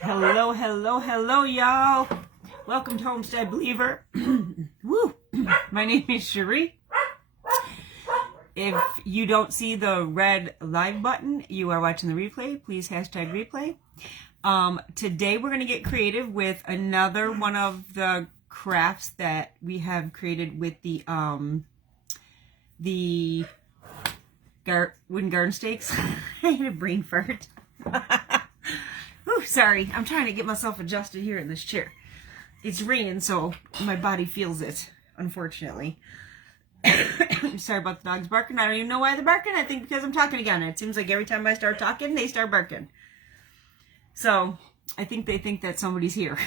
Hello, hello, hello, y'all. Welcome to Homestead Believer. Woo! My name is Cherie. If you don't see the red live button, you are watching the replay. Please hashtag replay. Today we're going to get creative with another one of the crafts that we have created with the wooden garden stakes. I had a brain fart. Ooh, sorry. I'm trying to get myself adjusted here in this chair. It's raining, so my body feels it, unfortunately. Sorry about the dogs barking. I don't even know why they're barking. I think because I'm talking again. It seems like every time I start talking, they start barking. So I think they think that somebody's here.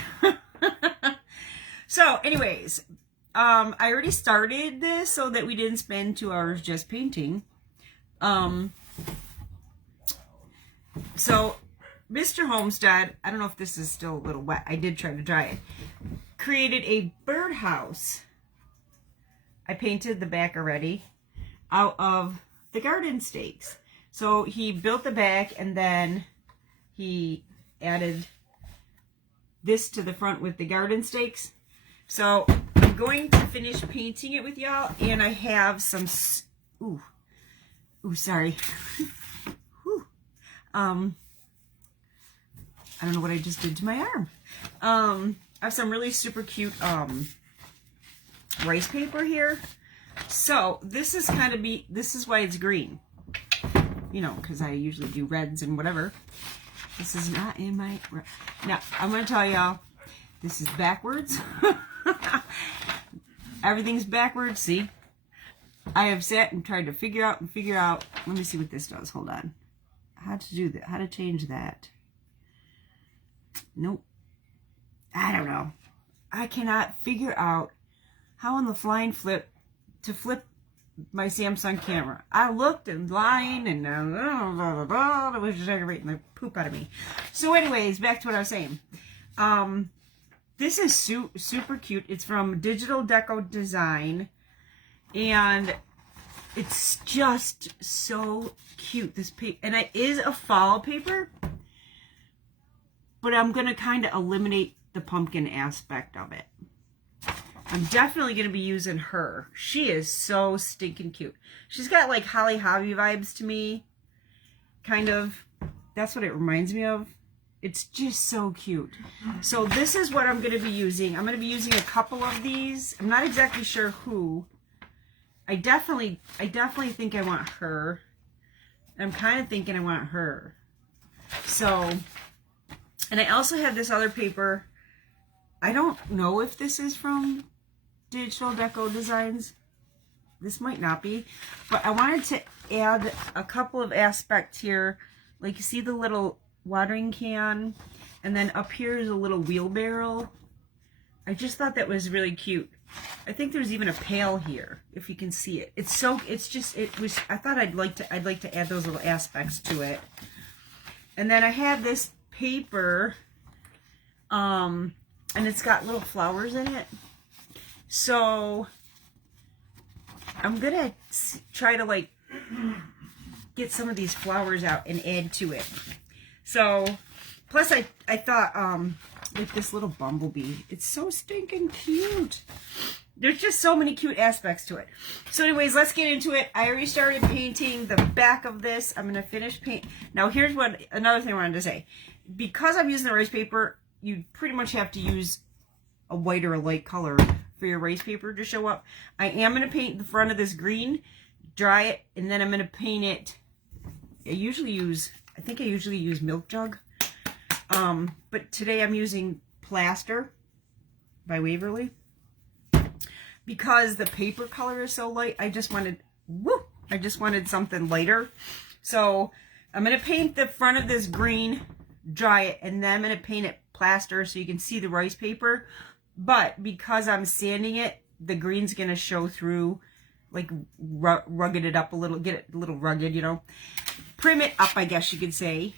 So anyways, I already started this so that we didn't spend 2 hours just painting. So Mr. Homestead, I don't know if this is still a little wet. I did try to dry it. Created a birdhouse. I painted the back already out of the garden stakes. So he built the back and then he added this to the front with the garden stakes. So I'm going to finish painting it with y'all, and I have some, ooh, sorry. I don't know what I just did to my arm. I have some really super cute rice paper here. So this is this is why it's green. You know, because I usually do reds and whatever. This is not in my... Now, I'm going to tell y'all, this is backwards. Everything's backwards, see? I have sat and tried to figure out. Let me see what this does. Hold on. How to do that. How to change that. Nope. I don't know. I cannot figure out how in the flying flip to flip my Samsung camera. I looked and lying and it was just aggravating the poop out of me. So anyways, back to what I was saying. This is super cute. It's from Digital Deco Design, and it's just so cute. This paper, and it is a fall paper, but I'm gonna kind of eliminate the pumpkin aspect of it. I'm definitely going to be using her. She is so stinking cute. She's got like Holly Hobbie vibes to me. Kind of. That's what it reminds me of. It's just so cute. So this is what I'm going to be using. I'm going to be using a couple of these. I'm not exactly sure who. I definitely think I want her. I'm kind of thinking I want her. So, and I also have this other paper. I don't know if this is from Digital Deco Designs. This might not be, but I wanted to add a couple of aspects here. Like, you see the little watering can, and then up here is a little wheelbarrow. I just thought that was really cute. I think there's even a pail here, if you can see it. I thought I'd like to add those little aspects to it. And then I have this paper, and it's got little flowers in it. So I'm gonna try to like get some of these flowers out and add to it. So plus I thought with this little bumblebee, it's so stinking cute. There's just so many cute aspects to it. So anyways, let's get into it. I already started painting the back of this. I'm gonna finish paint. Now here's another thing I wanted to say. Because I'm using the rice paper, you pretty much have to use a white or a light color for your rice paper to show up. I am going to paint the front of this green, dry it, and then I'm going to paint it. I think I usually use Milk Jug. But today I'm using Plaster by Waverly. Because the paper color is so light, I just wanted something lighter. So I'm going to paint the front of this green, dry it, and then I'm going to paint it plaster so you can see the rice paper. But because I'm sanding it, the green's going to show through, like rugged it up a little, get it a little rugged, you know. Prim it up, I guess you could say.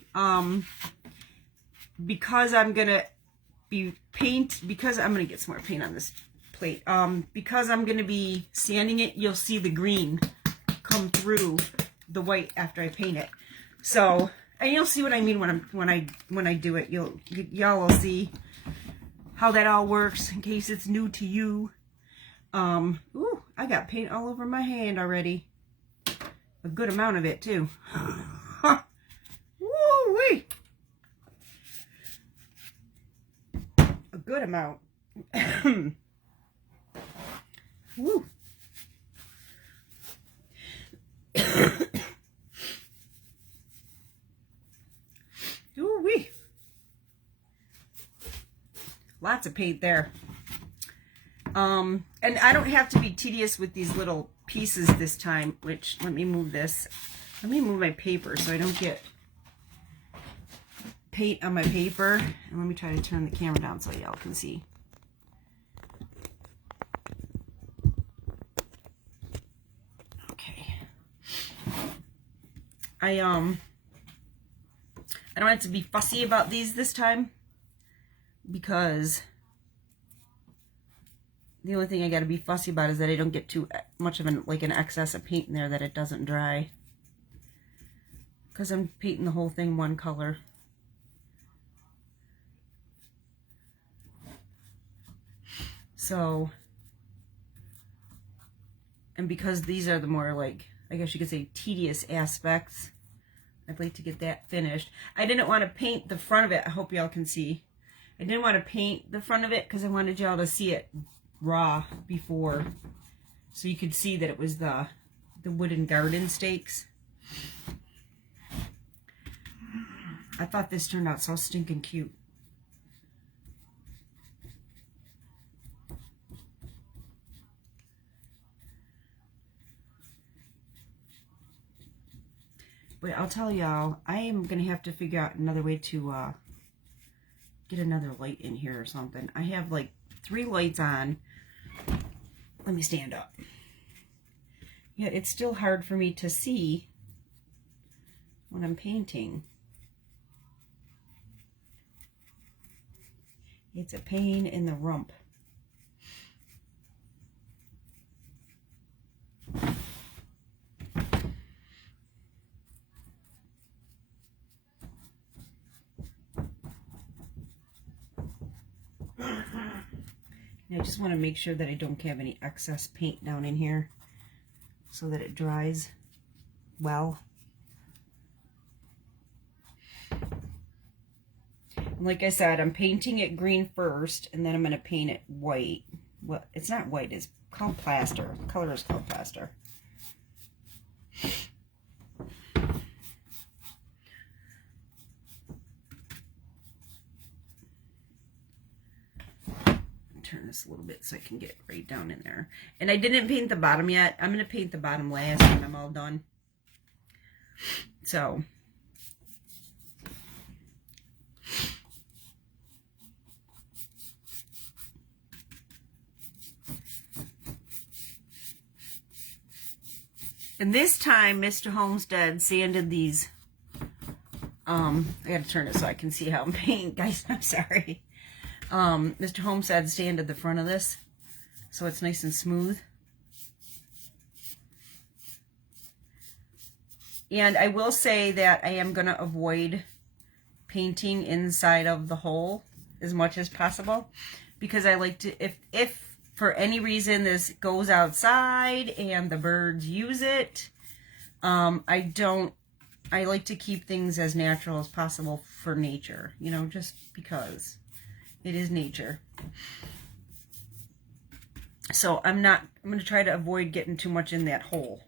Because I'm going to because I'm going to get some more paint on this plate. Because I'm going to be sanding it, you'll see the green come through the white after I paint it. So And you'll see what I mean when I do it. Y'all will see how that all works in case it's new to you. Ooh, I got paint all over my hand already. A good amount of it too. Woo-wee. A good amount. Woo. Ooh-wee. Lots of paint there. And I don't have to be tedious with these little pieces this time, which, let me move this. Let me move my paper so I don't get paint on my paper. And let me try to turn the camera down so y'all can see. Okay. I don't have to be fussy about these this time, because the only thing I got to be fussy about is that I don't get too much of an excess of paint in there, that it doesn't dry, because I'm painting the whole thing one color. So, and because these are the more, like, I guess you could say, tedious aspects, I'd like to get that finished. I didn't want to paint the front of it. I hope y'all can see. I didn't want to paint the front of it because I wanted y'all to see it raw before, so you could see that it was the wooden garden stakes. I thought this turned out so stinking cute. But I'll tell y'all, I am going to have to figure out another way to get another light in here or something. I have like 3 lights on. Let me stand up. Yet it's still hard for me to see when I'm painting. It's a pain in the rump. I just want to make sure that I don't have any excess paint down in here so that it dries well. And like I said, I'm painting it green first, and then I'm going to paint it white. Well, it's not white, it's called plaster. The color is called plaster. Turn this a little bit so I can get right down in there. And I didn't paint the bottom yet. I'm going to paint the bottom last when I'm all done. So, and this time Mr. Homestead sanded these. I got to turn it so I can see how I'm painting, guys. I'm sorry. Mr. Homestead sanded the front of this so it's nice and smooth. And I will say that I am going to avoid painting inside of the hole as much as possible, because I like to, if for any reason this goes outside and the birds use it, I like to keep things as natural as possible for nature, you know, just because it is nature. So I'm going to try to avoid getting too much in that hole.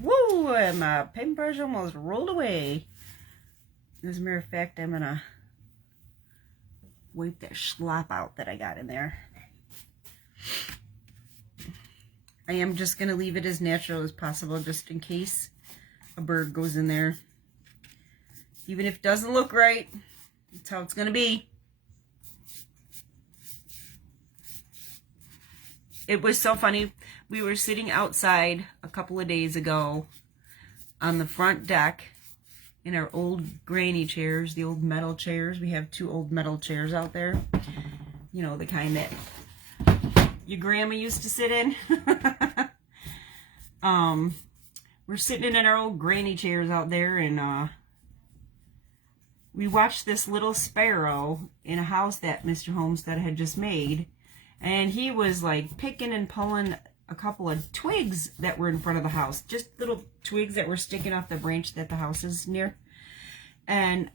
Woo! And my paintbrush almost rolled away. As a matter of fact, I'm going to wipe that schlop out that I got in there. I am just going to leave it as natural as possible, just in case a bird goes in there. Even if it doesn't look right, that's how it's going to be. It was so funny. We were sitting outside a couple of days ago on the front deck in our old granny chairs, the old metal chairs. We have 2 old metal chairs out there. You know, the kind that your grandma used to sit in. we're sitting in our old granny chairs out there, and we watched this little sparrow in a house that Mr. Homestead had just made, and he was like picking and pulling a couple of twigs that were in front of the house, just little twigs that were sticking off the branch that the house is near. And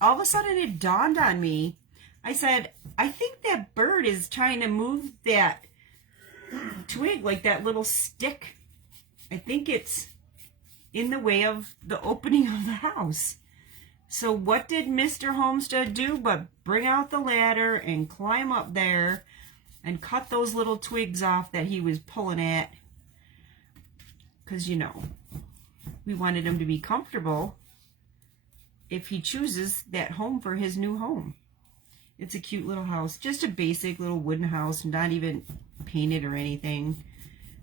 all of a sudden it dawned on me. I said, I think that bird is trying to move that twig, like that little stick. I think it's in the way of the opening of the house. So what did Mr. Homestead do but bring out the ladder and climb up there and cut those little twigs off that he was pulling at? Because, you know, we wanted him to be comfortable if he chooses that home for his new home. It's a cute little house. Just a basic little wooden house, not even painted or anything.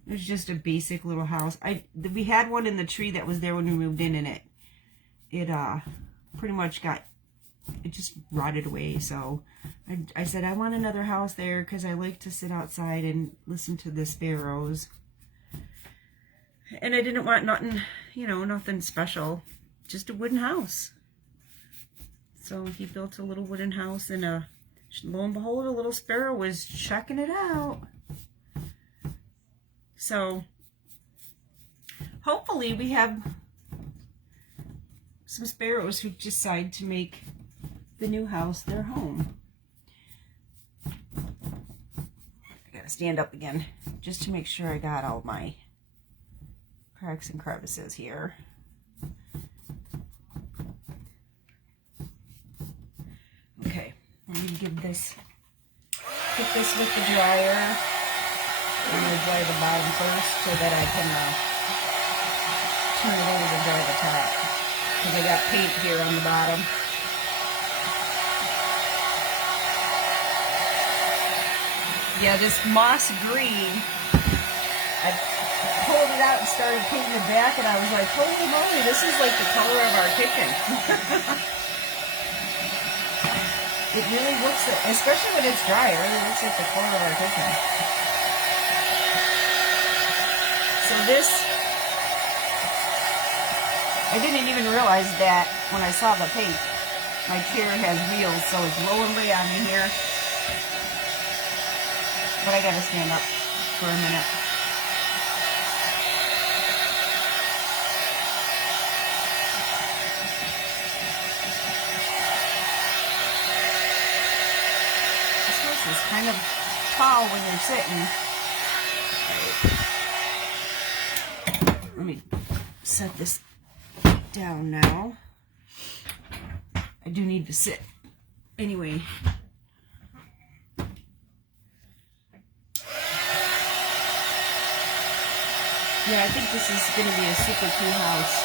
It was just a basic little house. We had one in the tree that was there when we moved in, and it pretty much it just rotted away. So I said, I want another house there because I like to sit outside and listen to the sparrows. And I didn't want nothing, you know, nothing special. Just a wooden house. So he built a little wooden house, and lo and behold, a little sparrow was checking it out. So hopefully we have some sparrows who decide to make the new house their home. I gotta stand up again just to make sure I got all my cracks and crevices here. Okay, I'm gonna put this with the dryer. I'm gonna dry the bottom first so that I can turn it over to dry the top, because I got paint here on the bottom. Yeah, this moss green, I pulled it out and started painting it back, and I was like, holy moly, this is like the color of our kitchen. It really looks, especially when it's dry, it really looks like the color of our kitchen. So this, I didn't even realize that when I saw the paint. My chair has wheels, so it's blowing way on me here. But I gotta stand up for a minute. This house is kind of tall when you're sitting. Let me set this down now. I do need to sit. Anyway. Yeah, I think this is going to be a super cool house.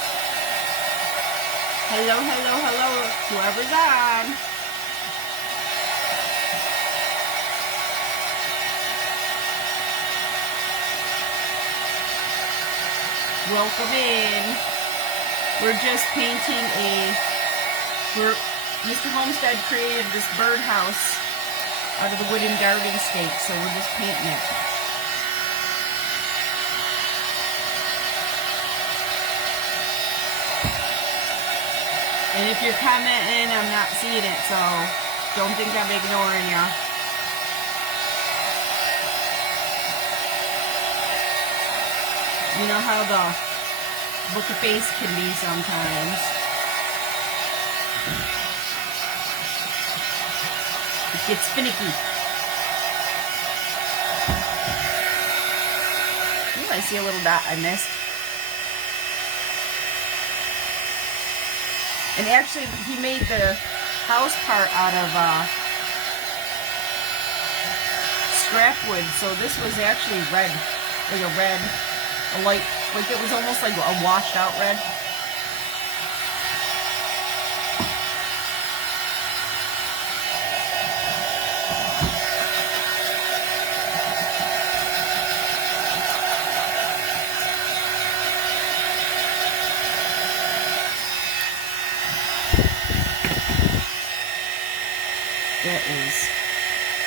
Hello, hello, hello, whoever's on. Welcome in. We're just painting Mr. Homestead created this birdhouse out of the wooden garden stakes, so we're just painting it. And if you're commenting, I'm not seeing it, so don't think I'm ignoring you. You know how the book of face can be sometimes. It gets finicky. Ooh, I see a little dot I missed. And actually, he made the house part out of scrap wood, so this was actually red, like a light, like it was almost like a washed out red. That is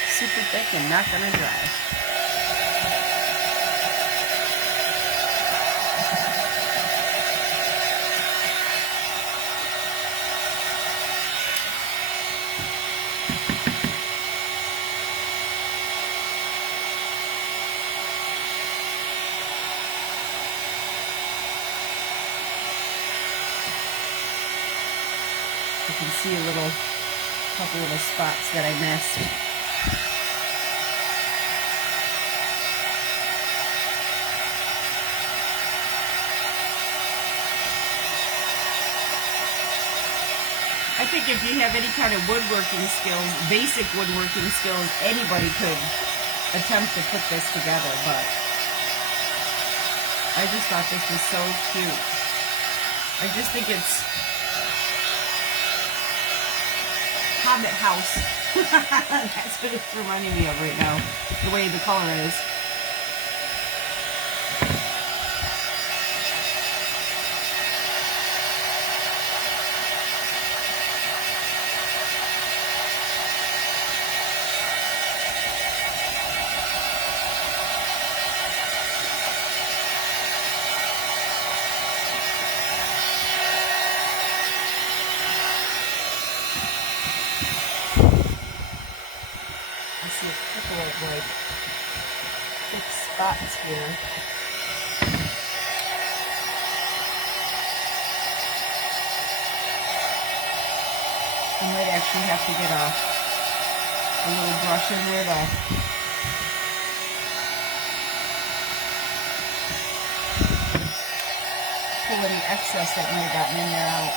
super thick and not gonna dry. You can see a couple little spots that I missed. I think if you have any kind of woodworking skills, basic woodworking skills, anybody could attempt to put this together, but I just thought this was so cute. I just think it's Hobbit house. That's what it's reminding me of right now, the way the color is. Like thick spots here. I might actually have to get a little brush in there to pull any excess that might have gotten in there out.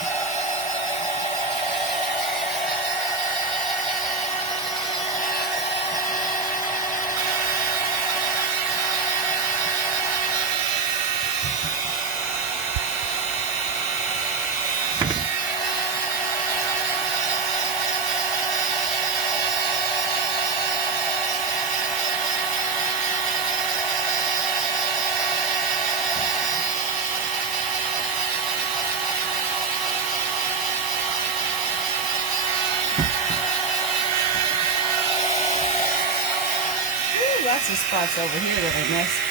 Lots of spots over here that I missed.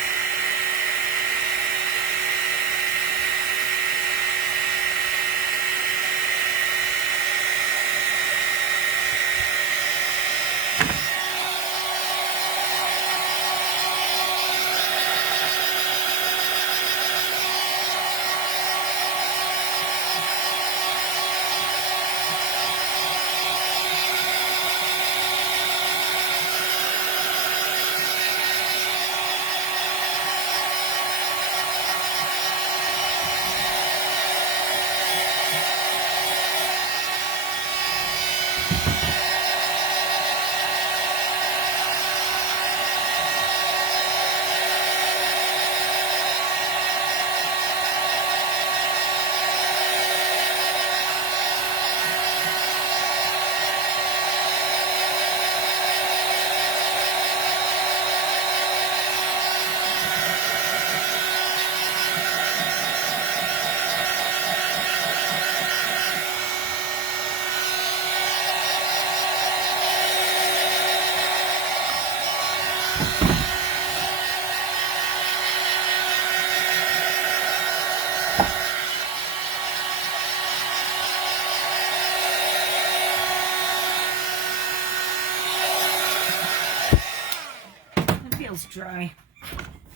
Dry.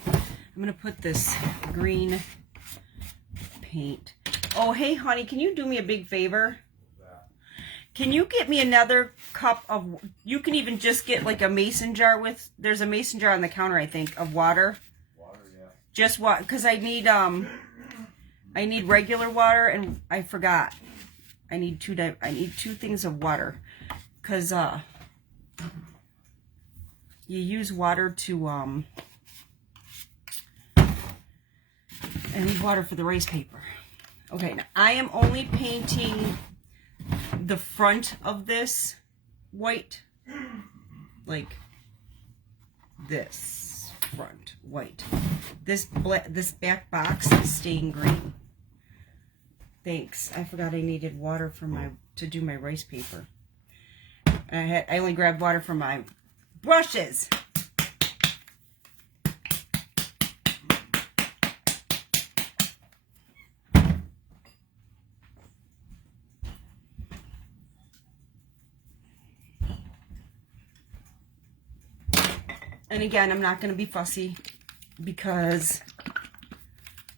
I'm gonna put this green paint. Oh, hey honey, can you do me a big favor? Can you get me another cup of, you can even just get like a mason jar with, there's a mason jar on the counter I think, of water. Water, yeah. Just what, because I need regular water, and I forgot. I need two things of water, because you use water to, I need water for the rice paper. Okay, now I am only painting the front of this white, like this front white. This back box is staying green. Thanks. I forgot I needed water for to do my rice paper. I only grabbed water for my brushes. And again, I'm not going to be fussy because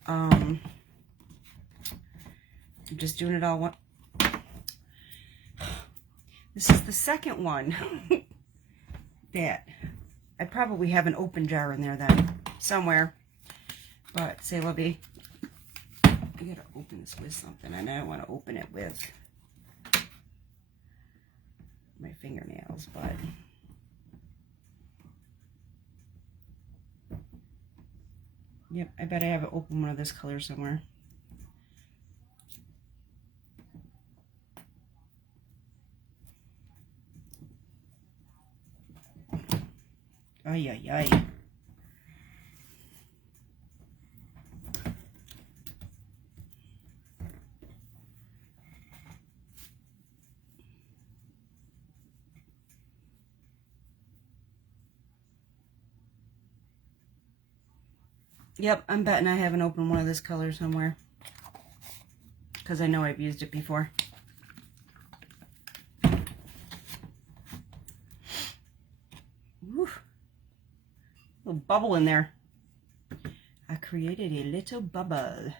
I'm just doing it all This is the second one that I probably have an open jar in there then, somewhere. But, say, Lovey, I gotta open this with something, and I don't want to open it with my fingernails, but... Yep, I bet I have an open one of this color somewhere. Ay, ay, ay. Yep, I'm betting I haven't opened one of this color somewhere. Because I know I've used it before. Woo. Little bubble in there. I created a little bubble.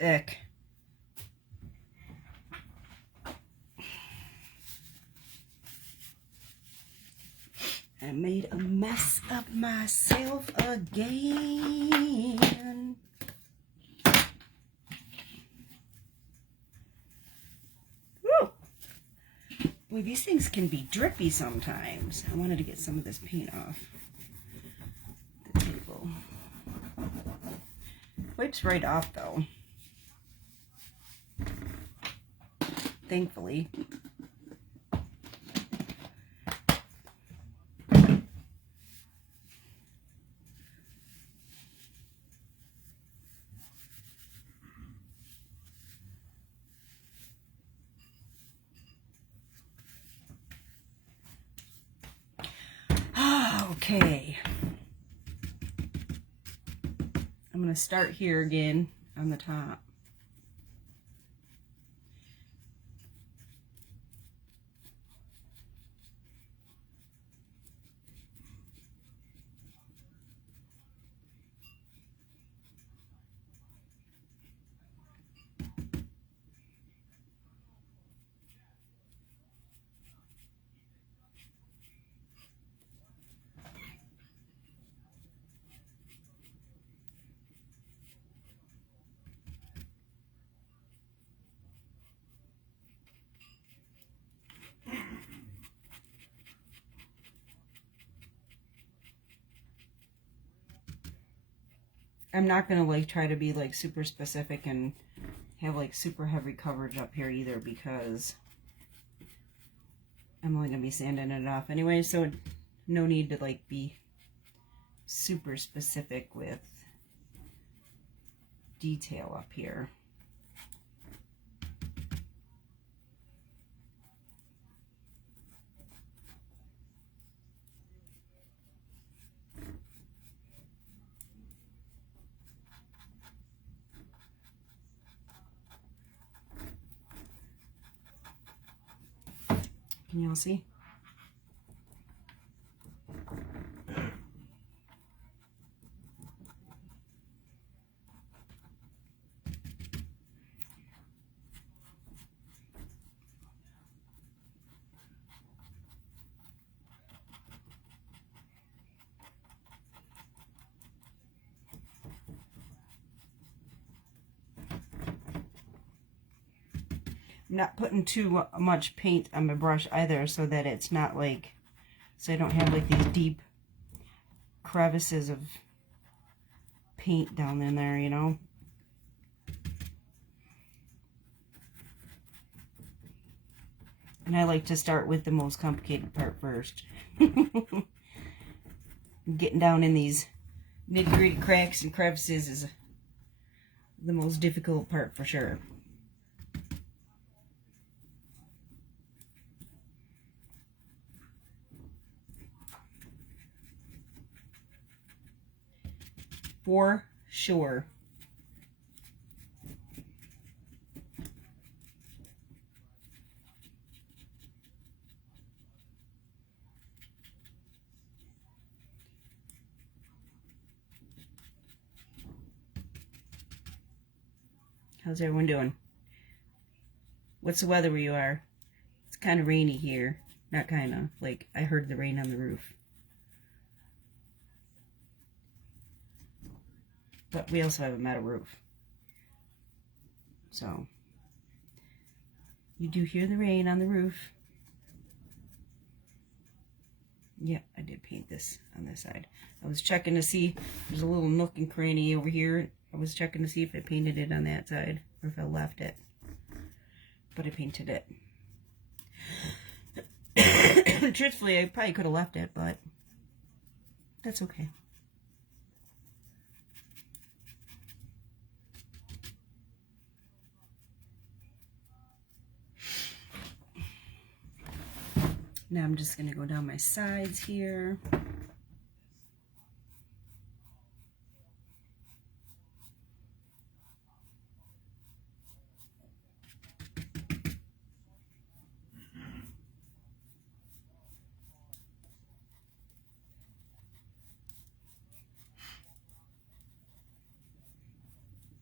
Ick. I made a mess of myself again. Woo! Boy, these things can be drippy sometimes. I wanted to get some of this paint off the table. Wipes right off though. Thankfully. Okay. I'm going to start here again on the top. I'm not going to like try to be like super specific and have like super heavy coverage up here either, because I'm only going to be sanding it off anyway, so no need to like be super specific with detail up here. Can you all see? I'm not putting too much paint on my brush either, so that it's not like, so I don't have like these deep crevices of paint down in there, you know. And I like to start with the most complicated part first. Getting down in these nitty-gritty cracks and crevices is the most difficult part for sure. For sure. How's everyone doing? What's the weather where you are? It's kind of rainy here. Not kind of. Like, I heard the rain on the roof. But we also have a metal roof. So, you do hear the rain on the roof. Yeah, I did paint this on this side. I was checking to see, there's a little nook and cranny over here. I was checking to see if I painted it on that side or if I left it. But I painted it. Truthfully, I probably could have left it, but that's okay. Now I'm just going to go down my sides here.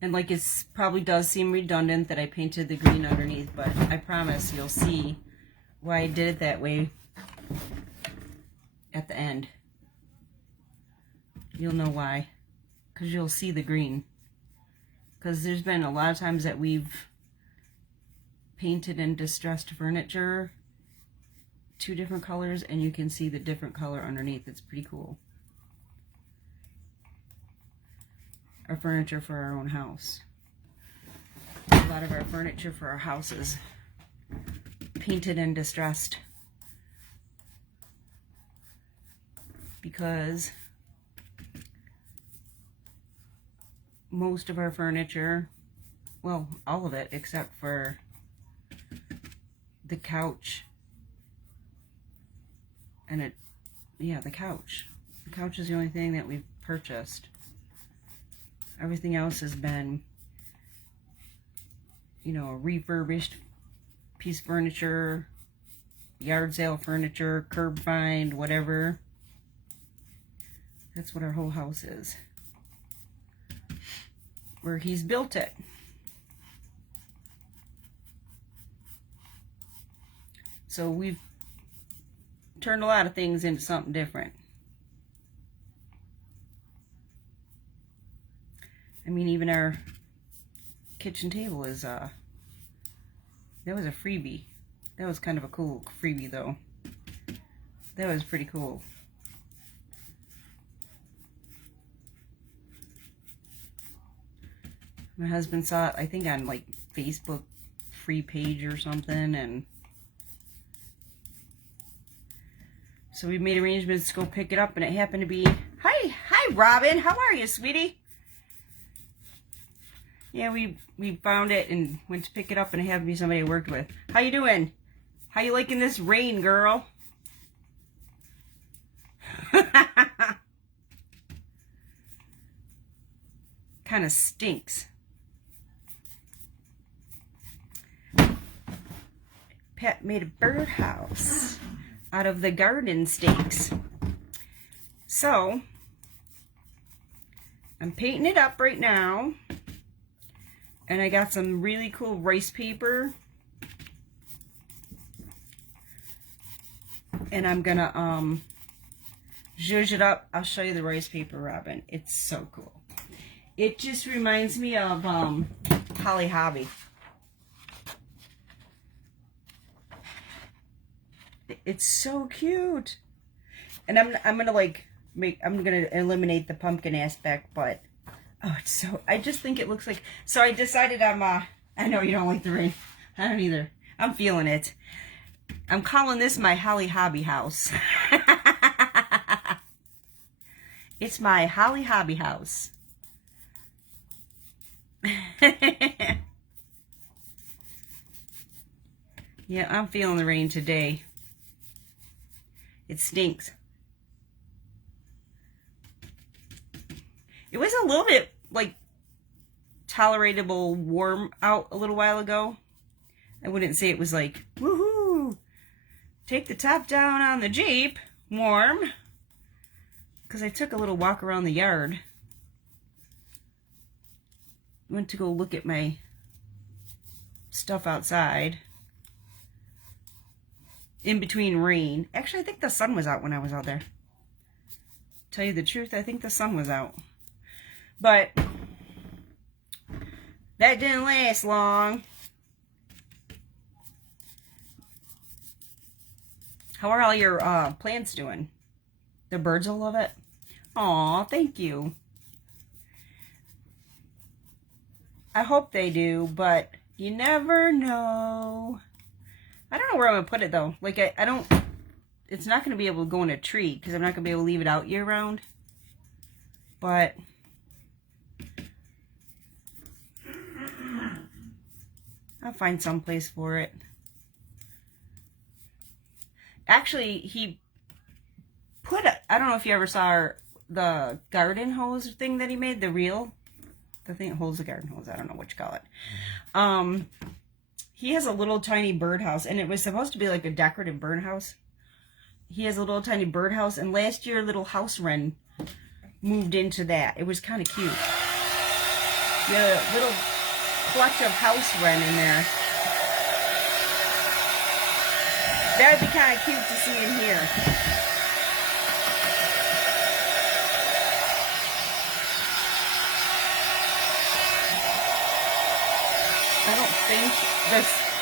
And like it probably does seem redundant that I painted the green underneath, but I promise you'll see why I did it that way at the end. You'll know why. Because you'll see the green. Because there's been a lot of times that we've painted in distressed furniture 2 different colors and you can see the different color underneath. It's pretty cool. Our furniture for our own house. A lot of our furniture for our houses painted in distressed because most of our furniture, well, all of it except for the couch and the couch. The couch is the only thing that we've purchased. Everything else has been, you know, a refurbished piece of furniture, yard sale furniture, curb find, whatever. That's what our whole house is. Where he's built it. So we've turned a lot of things into something different. I mean, even our kitchen table is, that was a freebie. That was kind of a cool freebie, though. That was pretty cool. My husband saw it, I think, on, like, Facebook free page or something, and so we made arrangements to go pick it up, and it happened to be, hi, Robin, how are you, sweetie? Yeah, we found it and went to pick it up, and it happened to be somebody I worked with. How you doing? How you liking this rain, girl? Kind of stinks. Pat made a birdhouse out of the garden stakes. So, I'm painting it up right now. And I got some really cool rice paper. And I'm gonna zhuzh it up. I'll show you the rice paper, Robin. It's so cool. It just reminds me of Holly Hobby. It's so cute. And I'm gonna like I'm gonna eliminate the pumpkin aspect, but oh, it's so, I just think it looks like, so I decided I know you don't like the rain. I don't either. I'm feeling it. I'm calling this my Holly Hobby house. It's my Holly Hobby house. Yeah, I'm feeling the rain today. It stinks. It was a little bit, like, tolerable warm out a little while ago. I wouldn't say it was like, woohoo, take the top down on the Jeep, warm. Because I took a little walk around the yard. Went to go look at my stuff outside. In between rain. Actually, I think the sun was out when I was out there. Tell you the truth, I think the sun was out. But that didn't last long. How are all your plants doing? The birds will love it? Aw, thank you. I hope they do, but you never know. I don't know where I'm going to put it, though. Like, I don't... It's not going to be able to go in a tree, because I'm not going to be able to leave it out year-round. But... I'll find some place for it. Actually, he put I don't know if you ever saw the garden hose thing that he made, the reel. The thing that holds the garden hose. I don't know what you call it. He has a little tiny birdhouse, and it was supposed to be like a decorative birdhouse. He has a little tiny birdhouse, and last year little house wren moved into that. It was kind of cute. He had a little clutch of house wren in there. That would be kind of cute to see in here. I don't think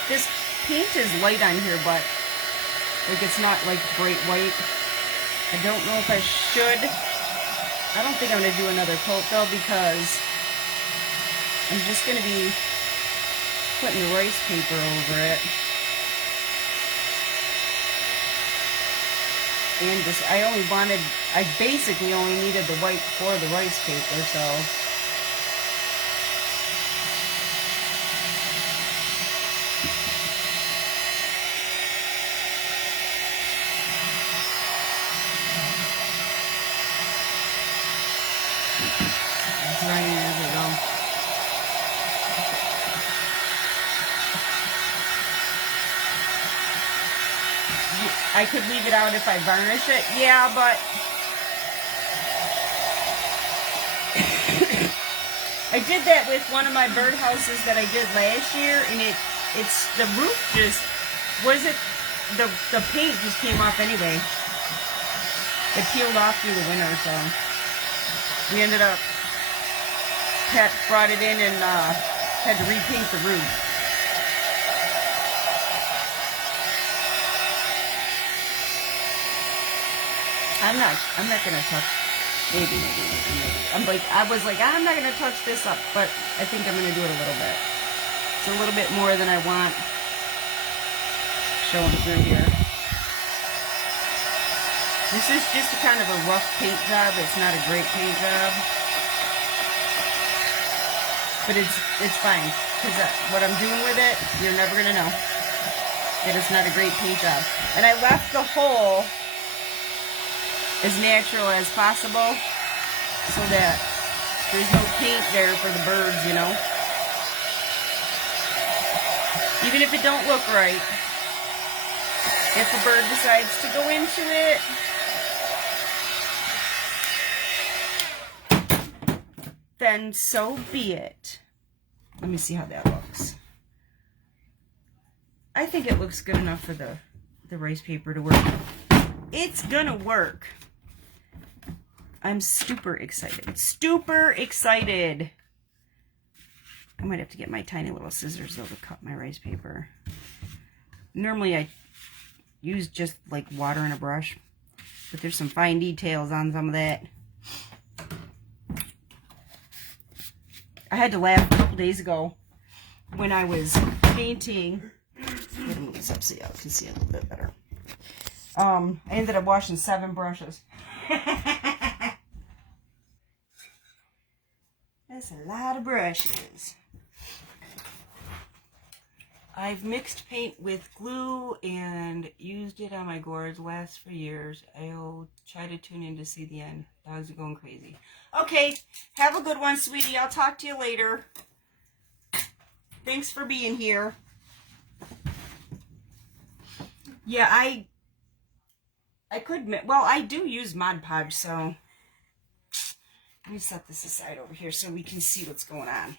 this paint is light on here, but like it's not like bright white. I don't know if I should. I don't think I'm going to do another coat though, because I'm just going to be putting the rice paper over it. And just, I basically only needed the white for the rice paper, so. It's running as it goes. I could leave it out if I varnish it. Yeah, but I did that with one of my birdhouses that I did last year, and it's the roof just the paint just came off anyway. It peeled off through the winter, so we ended up Pat brought it in and had to repaint the roof. I'm not gonna touch. Maybe. I was like, I'm not gonna touch this up, but I think I'm gonna do it a little bit. It's a little bit more than I want showing through here. This is just a kind of a rough paint job. It's not a great paint job, but it's fine because what I'm doing with it, you're never gonna know that it's not a great paint job. And I left the hole as natural as possible so that there's no paint there for the birds, you know. Even if it don't look right, if a bird decides to go into it, then so be it. Let me see how that looks. I think it looks good enough for the rice paper to work. It's gonna work. I'm super excited. Super excited. I might have to get my tiny little scissors though to cut my rice paper. Normally I use just like water and a brush, but there's some fine details on some of that. I had to laugh a couple days ago when I was painting. I'm gonna move this up so y'all can see a little bit better. I ended up washing 7 brushes. That's a lot of brushes. I've mixed paint with glue and used it on my gourds. Lasts for years. I'll try to tune in to see the end. Dogs are going crazy. Okay, have a good one, sweetie. I'll talk to you later. Thanks for being here. Yeah, I could, well, I do use Mod Podge, so let me set this aside over here so we can see what's going on.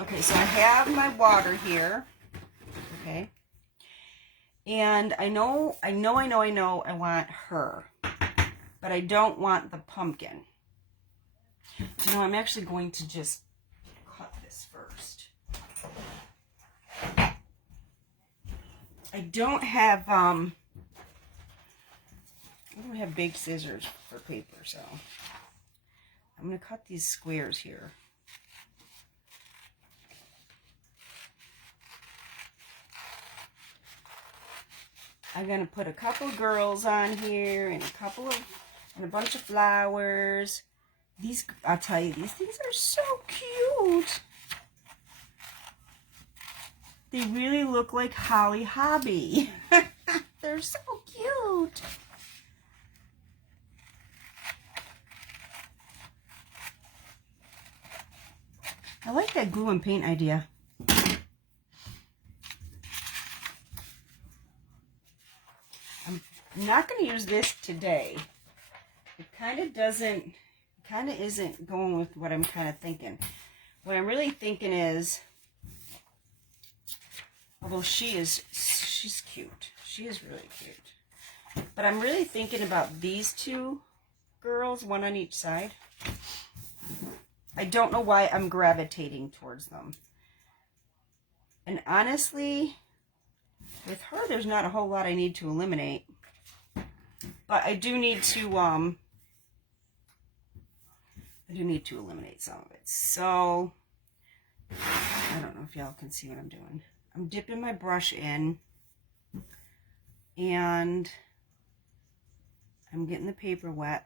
Okay, so I have my water here. Okay. And I know I want her. But I don't want the pumpkin. You know, I'm actually going to just cut this first. I don't have big scissors for paper, so I'm going to cut these squares here. I'm going to put a couple girls on here and a bunch of flowers. These, I'll tell you, these things are so cute. They really look like Holly Hobby. They're so cute. I like that glue and paint idea. I'm not going to use this today. It kind of isn't going with what I'm kind of thinking. What I'm really thinking is, although she's cute. She is really cute. But I'm really thinking about these two girls, one on each side. I don't know why I'm gravitating towards them. And honestly, with her, there's not a whole lot I need to eliminate. But I do need to eliminate some of it. So, I don't know if y'all can see what I'm doing. I'm dipping my brush in, and I'm getting the paper wet.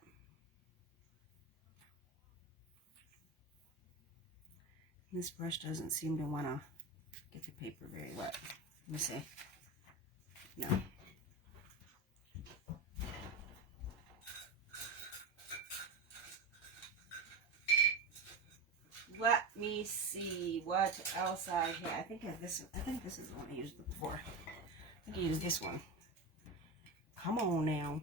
This brush doesn't seem to want to get the paper very wet. Let me see. No. Let me see what else I have. I think this is the one I used before. I think I used this one. Come on now.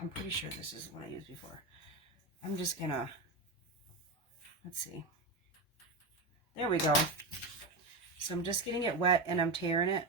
I'm pretty sure this is the one I used before. I'm just gonna, let's see. There we go. So I'm just getting it wet and I'm tearing it.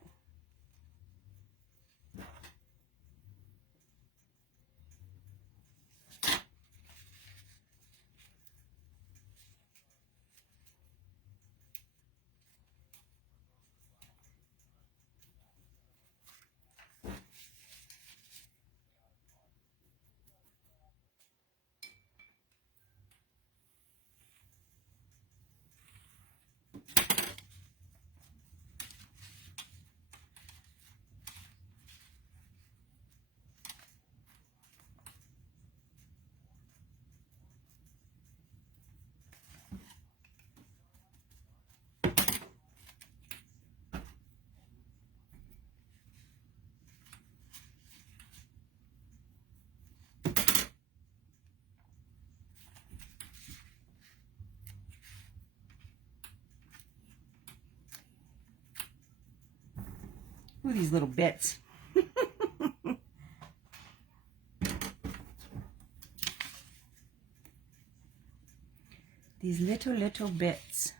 Ooh, these little bits. These little bits.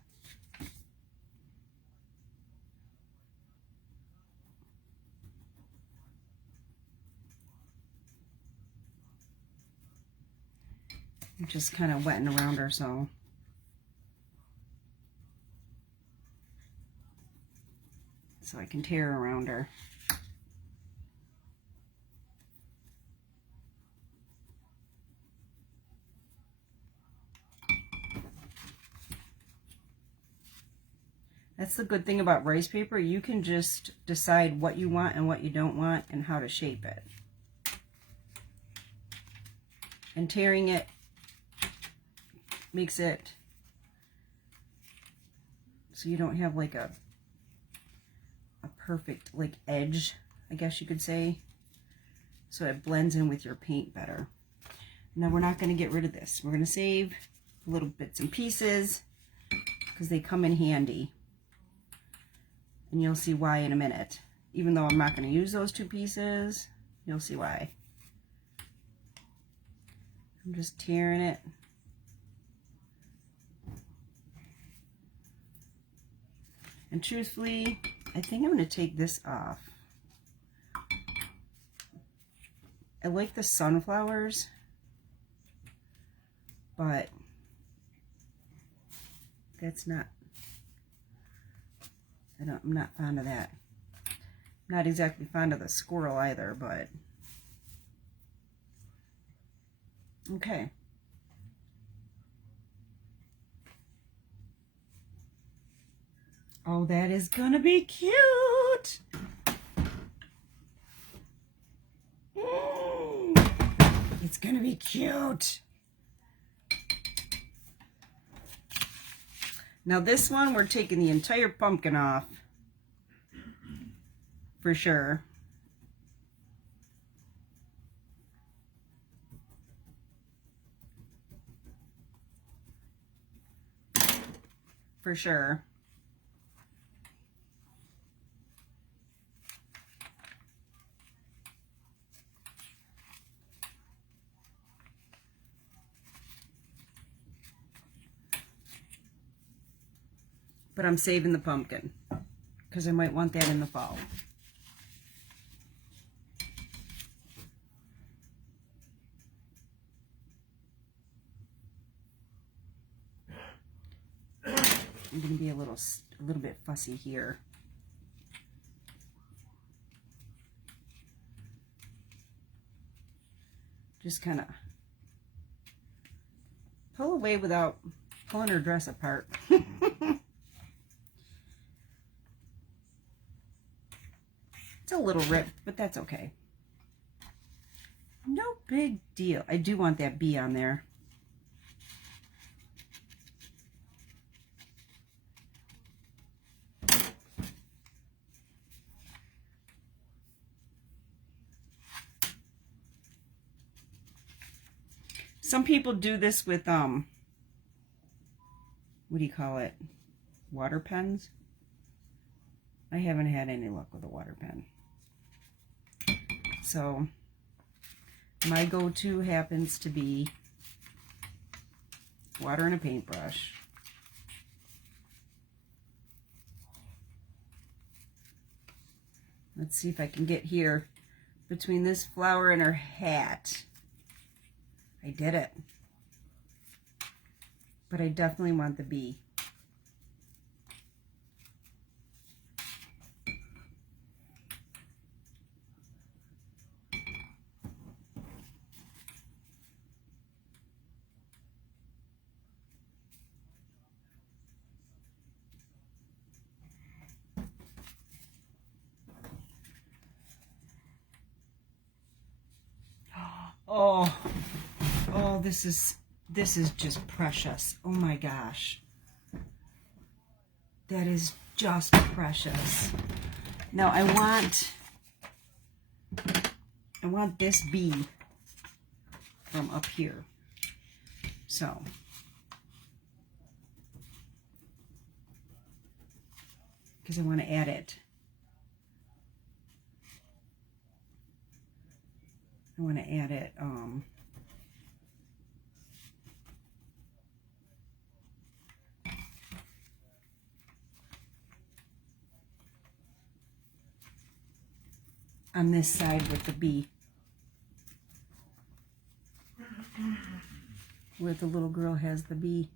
I'm just kind of wetting around her so I can tear around her. That's the good thing about rice paper. You can just decide what you want and what you don't want and how to shape it. And tearing it makes it so you don't have like a perfect like edge, I guess you could say. So it blends in with your paint better. Now we're not going to get rid of this. We're going to save little bits and pieces because they come in handy. And you'll see why in a minute. Even though I'm not going to use those two pieces, you'll see why. I'm just tearing it. And truthfully, I think I'm going to take this off. I like the sunflowers, but that's not, I'm not fond of that. I'm not exactly fond of the squirrel either, but okay. Oh, that is gonna be cute. It's gonna be cute. Now this one, we're taking the entire pumpkin off. For sure. For sure. But I'm saving the pumpkin because I might want that in the fall. I'm going to be a little bit fussy here. Just kind of pull away without pulling her dress apart. It's a little ripped, but that's okay. No big deal. I do want that bee on there. Some people do this with, what do you call it? Water pens? I haven't had any luck with a water pen. So, my go-to happens to be water and a paintbrush. Let's see if I can get here between this flower and her hat. I did it. But I definitely want the bee. Oh, this is just precious. Oh my gosh. That is just precious. Now I want this bee from up here. So because I want to add it. I want to add it on this side with the bee, where the little girl has the bee.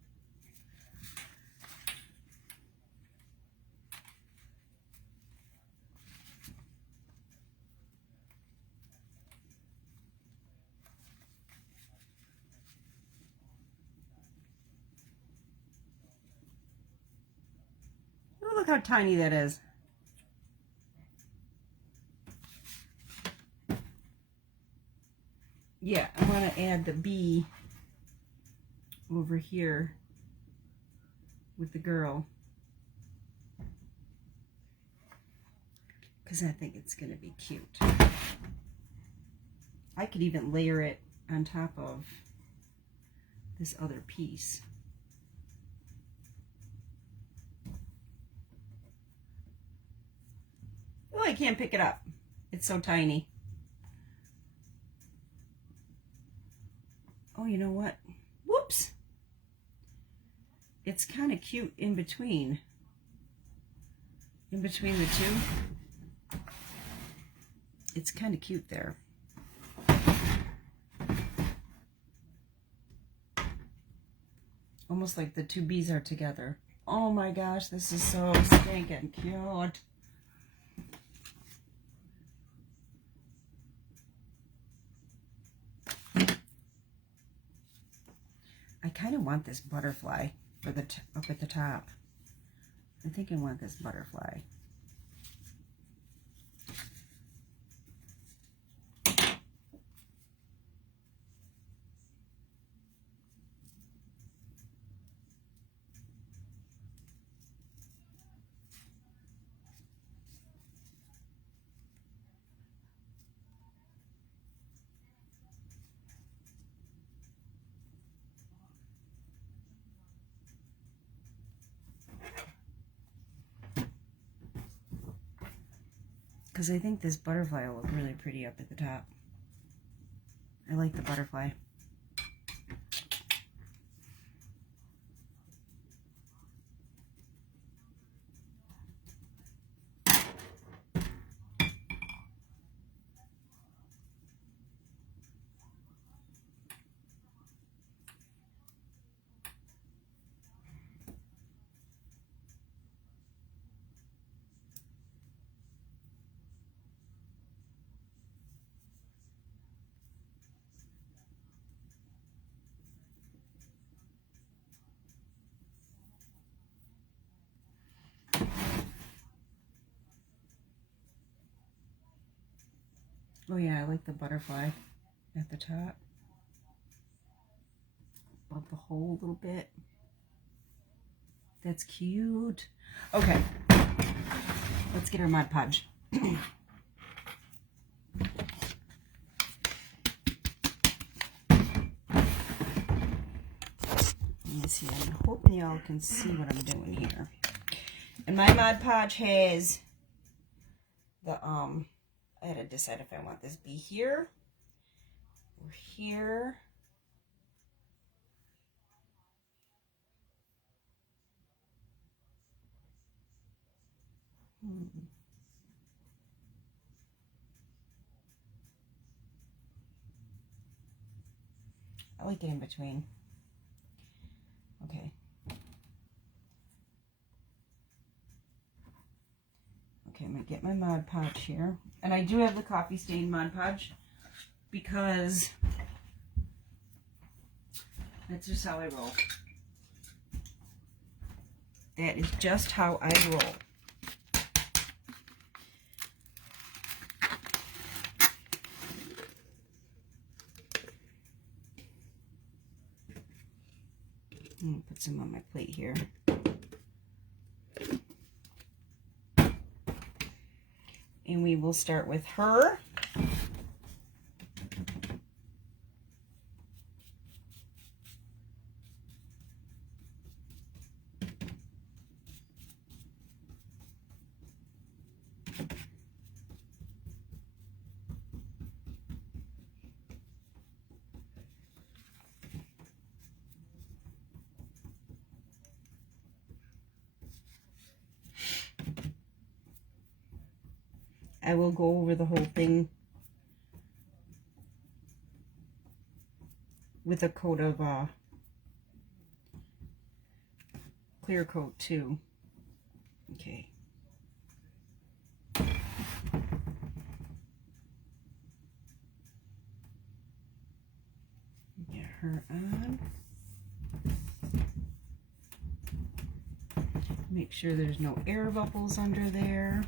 Oh, look how tiny that is. Yeah, I want to add the bee over here with the girl, because I think it's going to be cute. I could even layer it on top of this other piece. Oh, I can't pick it up. It's so tiny. Oh, you know what? Whoops. It's kind of cute in between. in between the two. It's kind of cute there. Almost like the two bees are together. Oh my gosh, this is so stinking cute. I kind of want this butterfly for the up at the top. I think I want this butterfly. Because I think this butterfly will look really pretty up at the top. I like the butterfly. Oh yeah, I like the butterfly at the top. Above the hole a little bit. That's cute. Okay, let's get our Mod Podge. Let me see, I'm hoping y'all can see what I'm doing here. And my Mod Podge has the, I had to decide if I want this bee here or here. I like it in between. Okay. Okay, I'm going to get my Mod Podge here. And I do have the coffee stain Mod Podge because that's just how I roll. That is just how I roll. I'm going to put some on my plate here. And we will start with her. I will go over the whole thing with a coat of clear coat too. Okay. Get her on. Make sure there's no air bubbles under there.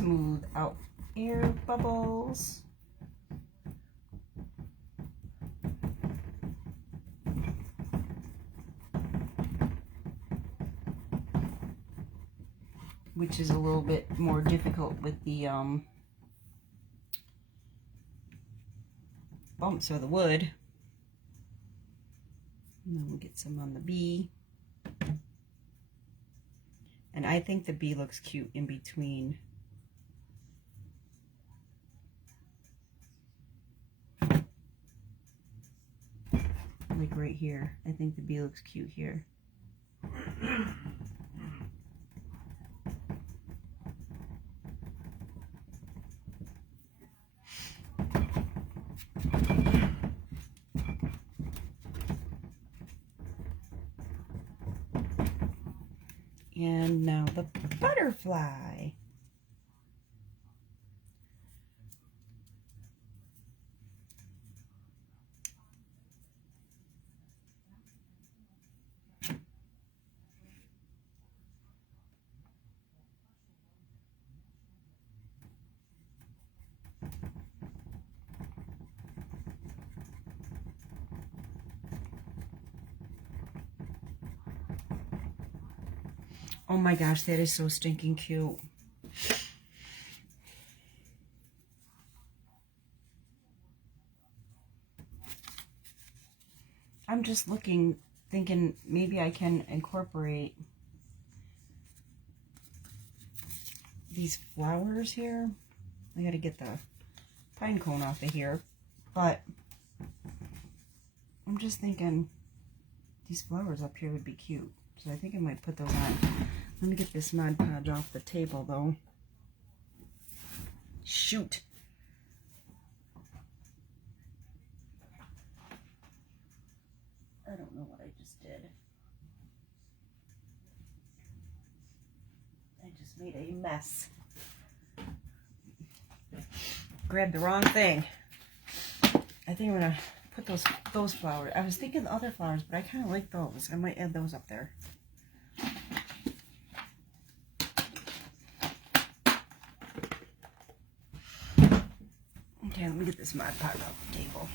smooth out air bubbles. Which is a little bit more difficult with the bumps of the wood. And then we'll get some on the bee. And I think the bee looks cute in between. Like right here. I think the bee looks cute here. And now the butterfly. Oh my gosh, that is so stinking cute. I'm just looking, thinking maybe I can incorporate these flowers here. I gotta get the pine cone off of here, but I'm just thinking these flowers up here would be cute. So I think I might put those on. Let me get this Mod Podge off the table though. Shoot. I don't know what I just did. I just made a mess. Grabbed the wrong thing. I think I'm gonna put those flowers. I was thinking the other flowers, but I kind of like those. I might add those up there. Okay, let me get this Mod Podge off the table.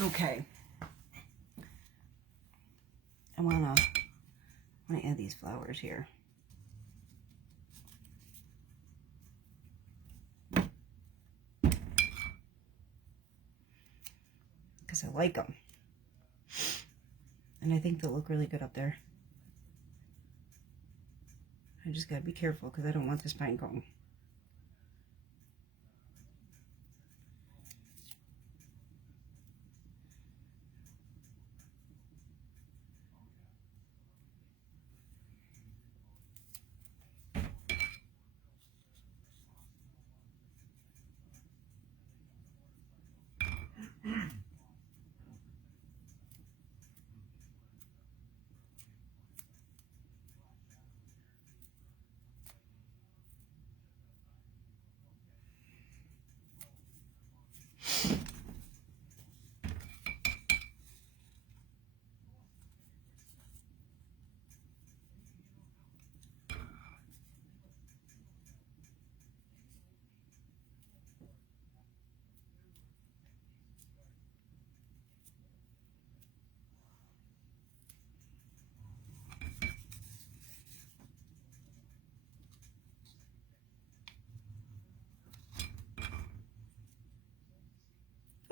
Okay. I wanna add these flowers here. Because I like them. And I think they'll look really good up there. I just gotta be careful because I don't want this pine cone.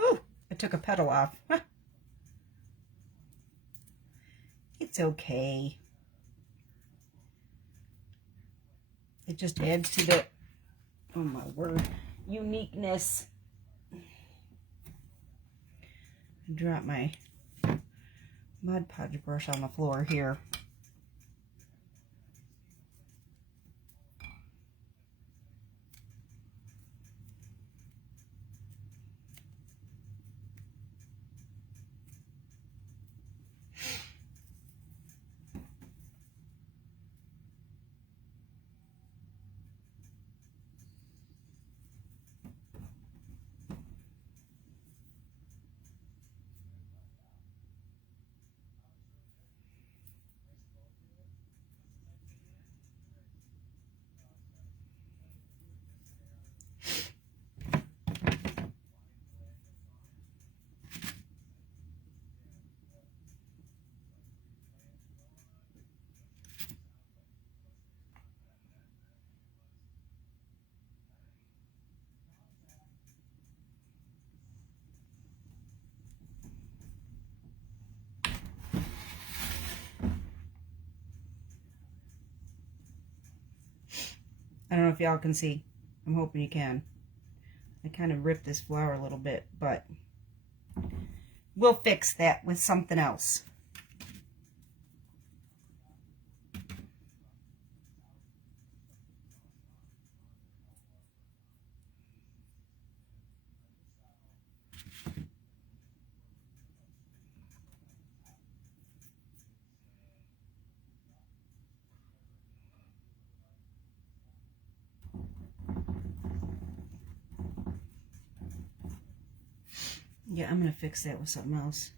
Ooh, I took a petal off. It's okay. It just adds to the, oh my word, uniqueness. I dropped my Mod Podge brush on the floor here. I don't know if y'all can see. I'm hoping you can. I kind of ripped this flower a little bit, but we'll fix that with something else. Yeah, I'm going to fix that with something else.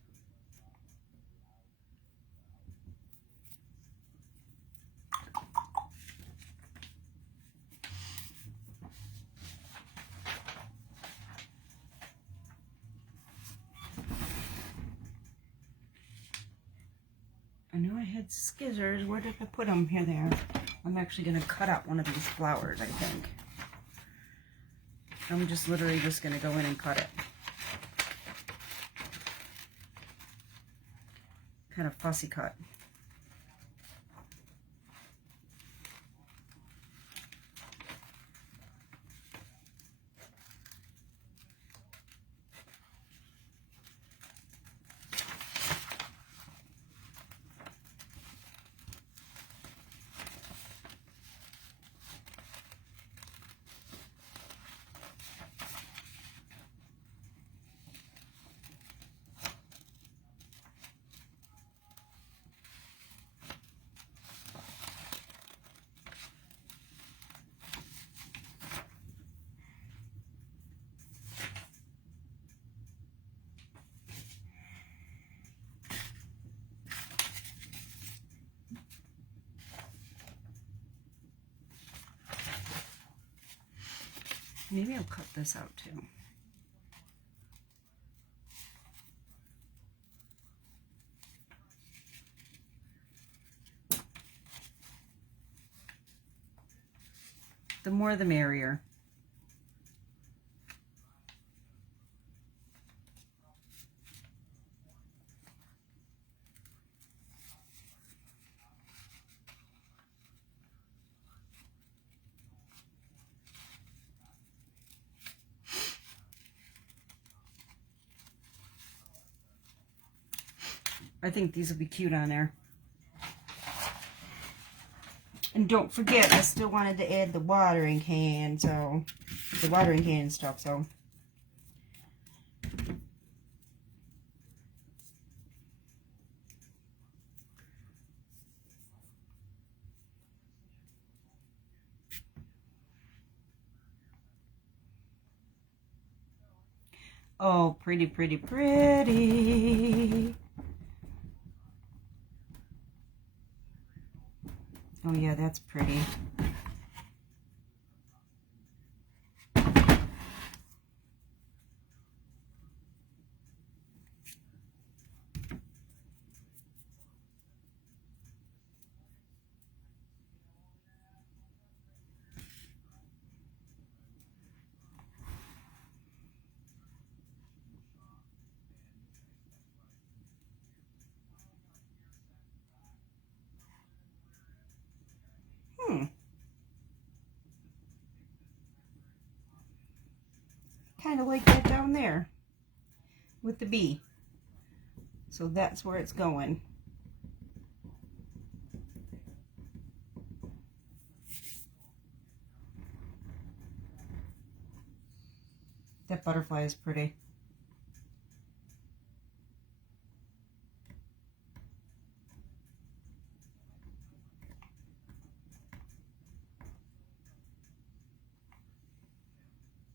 I know I had scissors. Where did I put them? Here they are. I'm actually going to cut out one of these flowers, I think. I'm just literally just going to go in and cut it. Kind of fussy cut. Maybe I'll cut this out too. The more the merrier. I think these will be cute on there. And don't forget, I still wanted to add the watering can, so the watering can stuff, so. Oh, pretty, pretty, pretty. Oh yeah, that's pretty. Kind of like that down there with the bee. So that's where it's going. That butterfly is pretty.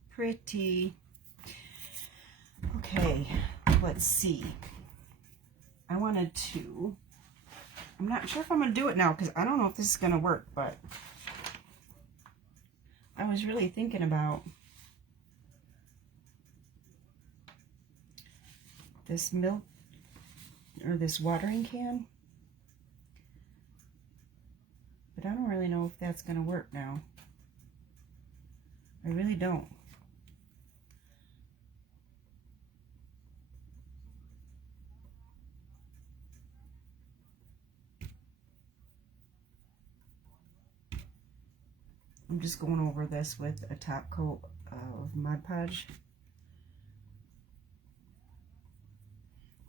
Pretty. Okay, let's see. I wanted to, I'm not sure if I'm going to do it now because I don't know if this is going to work, but I was really thinking about this milk or this watering can, but I don't really know if that's going to work now. I really don't. I'm just going over this with a top coat of Mod Podge.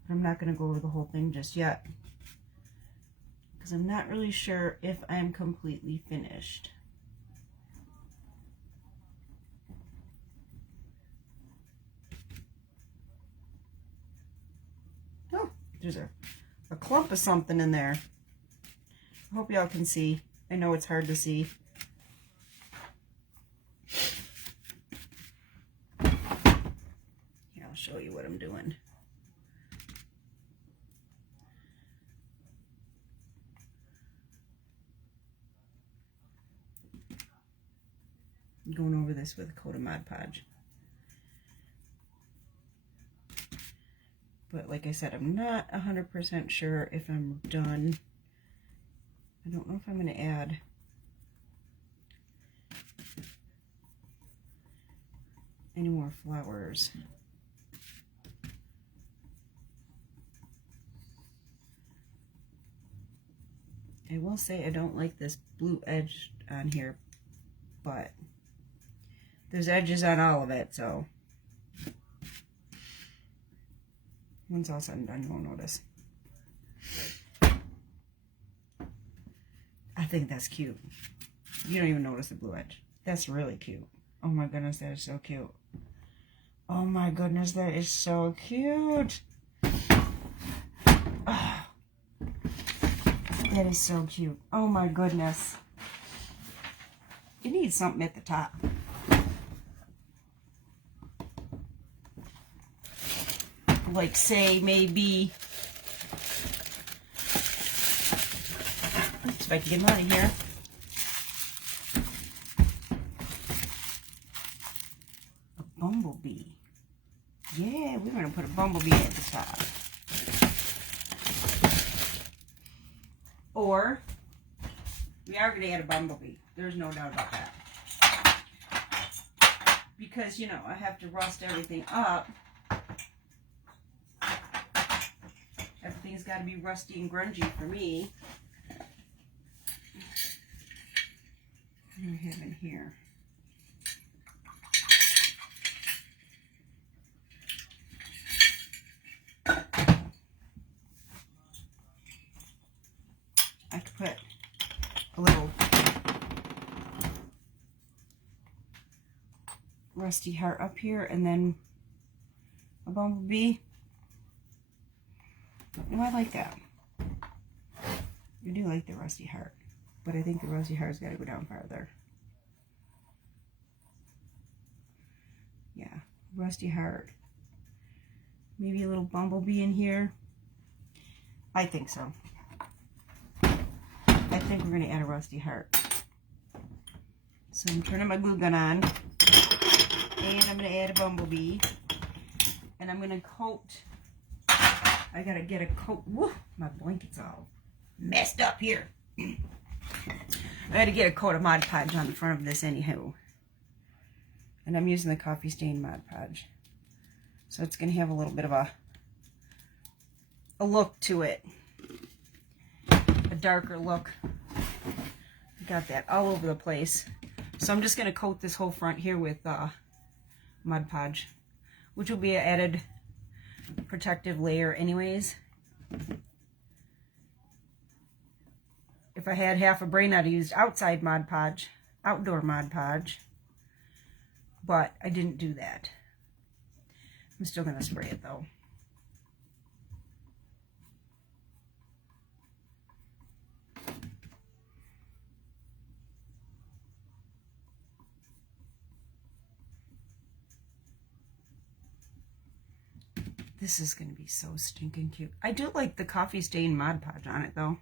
I'm not going to go over the whole thing just yet, because I'm not really sure if I'm completely finished. Oh, there's a clump of something in there. I hope y'all can see. I know it's hard to see. Here, I'll show you what I'm doing. I'm going over this with a coat of Mod Podge. But like I said, I'm not 100% sure if I'm done. I don't know if I'm going to add any more flowers. I will say I don't like this blue edge on here, but there's edges on all of it, so once all said and done, you won't notice. I think that's cute. You don't even notice the blue edge. That's really cute. Oh my goodness, that is so cute. Oh my goodness, that is so cute. Oh, that is so cute. Oh my goodness. You need something at the top. Like, say, maybe, oops, if I can get him out of here. A bumblebee. Yeah, we're going to put a bumblebee at the top. Or, we are going to add a bumblebee. There's no doubt about that. Because, you know, I have to rust everything up. Everything's got to be rusty and grungy for me. What do we have in here? I could put a little rusty heart up here and then a bumblebee. Oh, I like that. I do like the rusty heart, but I think the rusty heart's got to go down farther. Yeah, rusty heart. Maybe a little bumblebee in here. I think so. I think we're going to add a rusty heart. So I'm turning my glue gun on, and I'm going to add a bumblebee, and I'm going to coat. I gotta get a coat. Woo, my blanket's all messed up here. I gotta get a coat of Mod Podge on the front of this anyhow. And I'm using the coffee stain Mod Podge. So it's gonna have a little bit of a look to it. A darker look. Got that all over the place. So I'm just gonna coat this whole front here with Mod Podge, which will be an added protective layer anyways. If I had half a brain, I'd have used outside Mod Podge, outdoor Mod Podge, but I didn't do that. I'm still going to spray it though. This is going to be so stinking cute. I do like the coffee stain Mod Podge on it, though.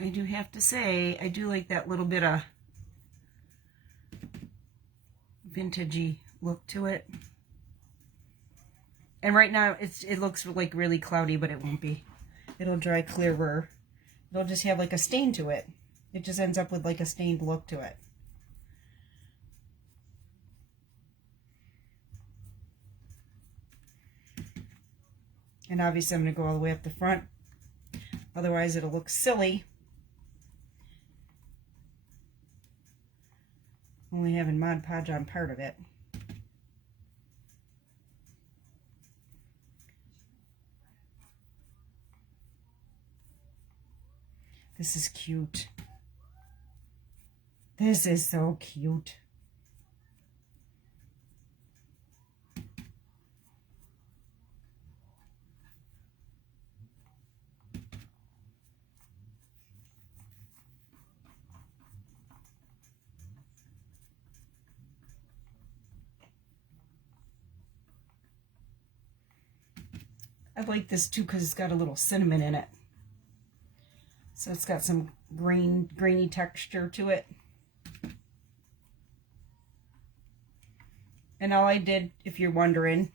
I do have to say, I do like that little bit of vintagey look to it. And right now, it looks like really cloudy, but it won't be. It'll dry clearer. It'll just have like a stain to it. It just ends up with like a stained look to it. And obviously I'm going to go all the way up the front. Otherwise it'll look silly. only having Mod Podge on part of it. This is cute. This is so cute. I like this too because it's got a little cinnamon in it. So it's got some grainy texture to it. And all I did, if you're wondering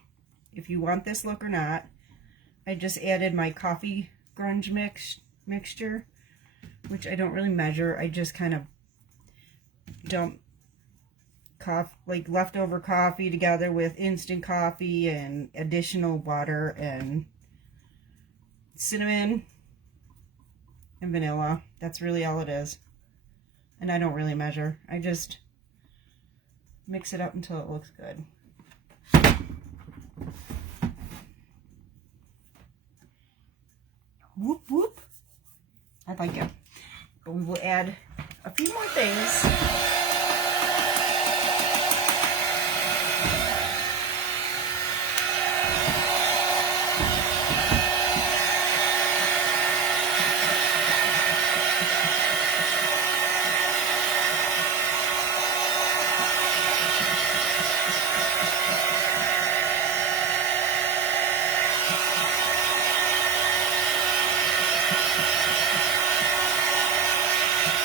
if you want this look or not, I just added my coffee grunge mixture, which I don't really measure. I just kind of dump like leftover coffee together with instant coffee and additional water and cinnamon and vanilla. That's really all it is. And I don't really measure. I just mix it up until it looks good. Whoop whoop. I like it. But we will add a few more things.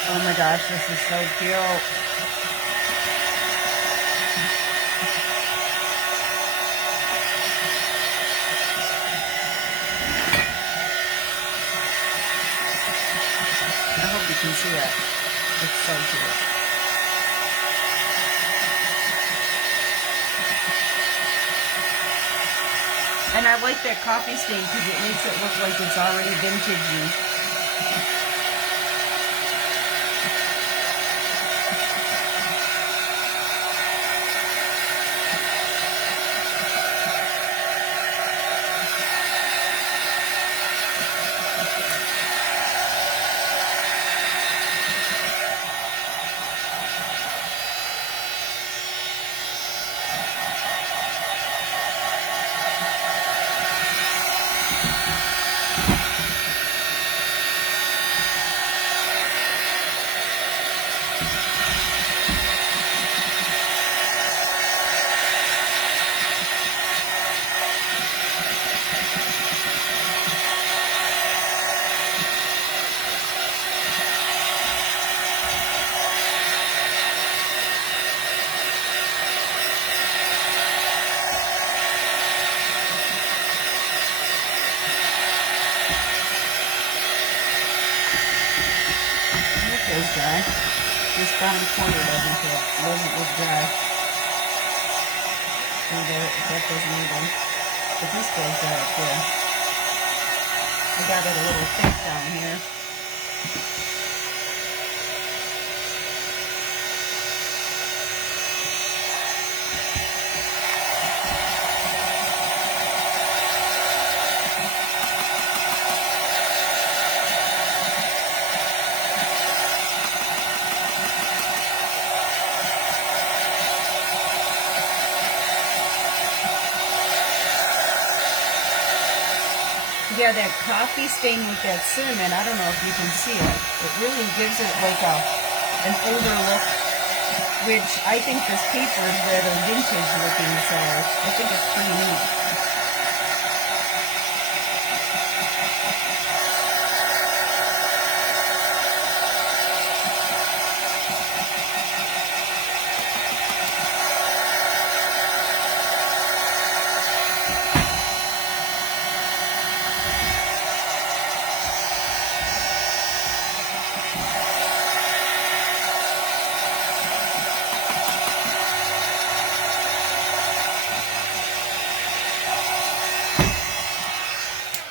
Oh my gosh, this is so cute. I hope you can see it. It's so cute. And I like that coffee stain because it makes it look like it's already vintagey. Dry. This bottom corner wasn't dry. And that doesn't either. But this goes dry up there. I got it a little thick down here. Yeah, that coffee stain with that cinnamon, I don't know if you can see it. It really gives it like an older look, which I think this paper is rather vintage looking, so I think it's pretty neat.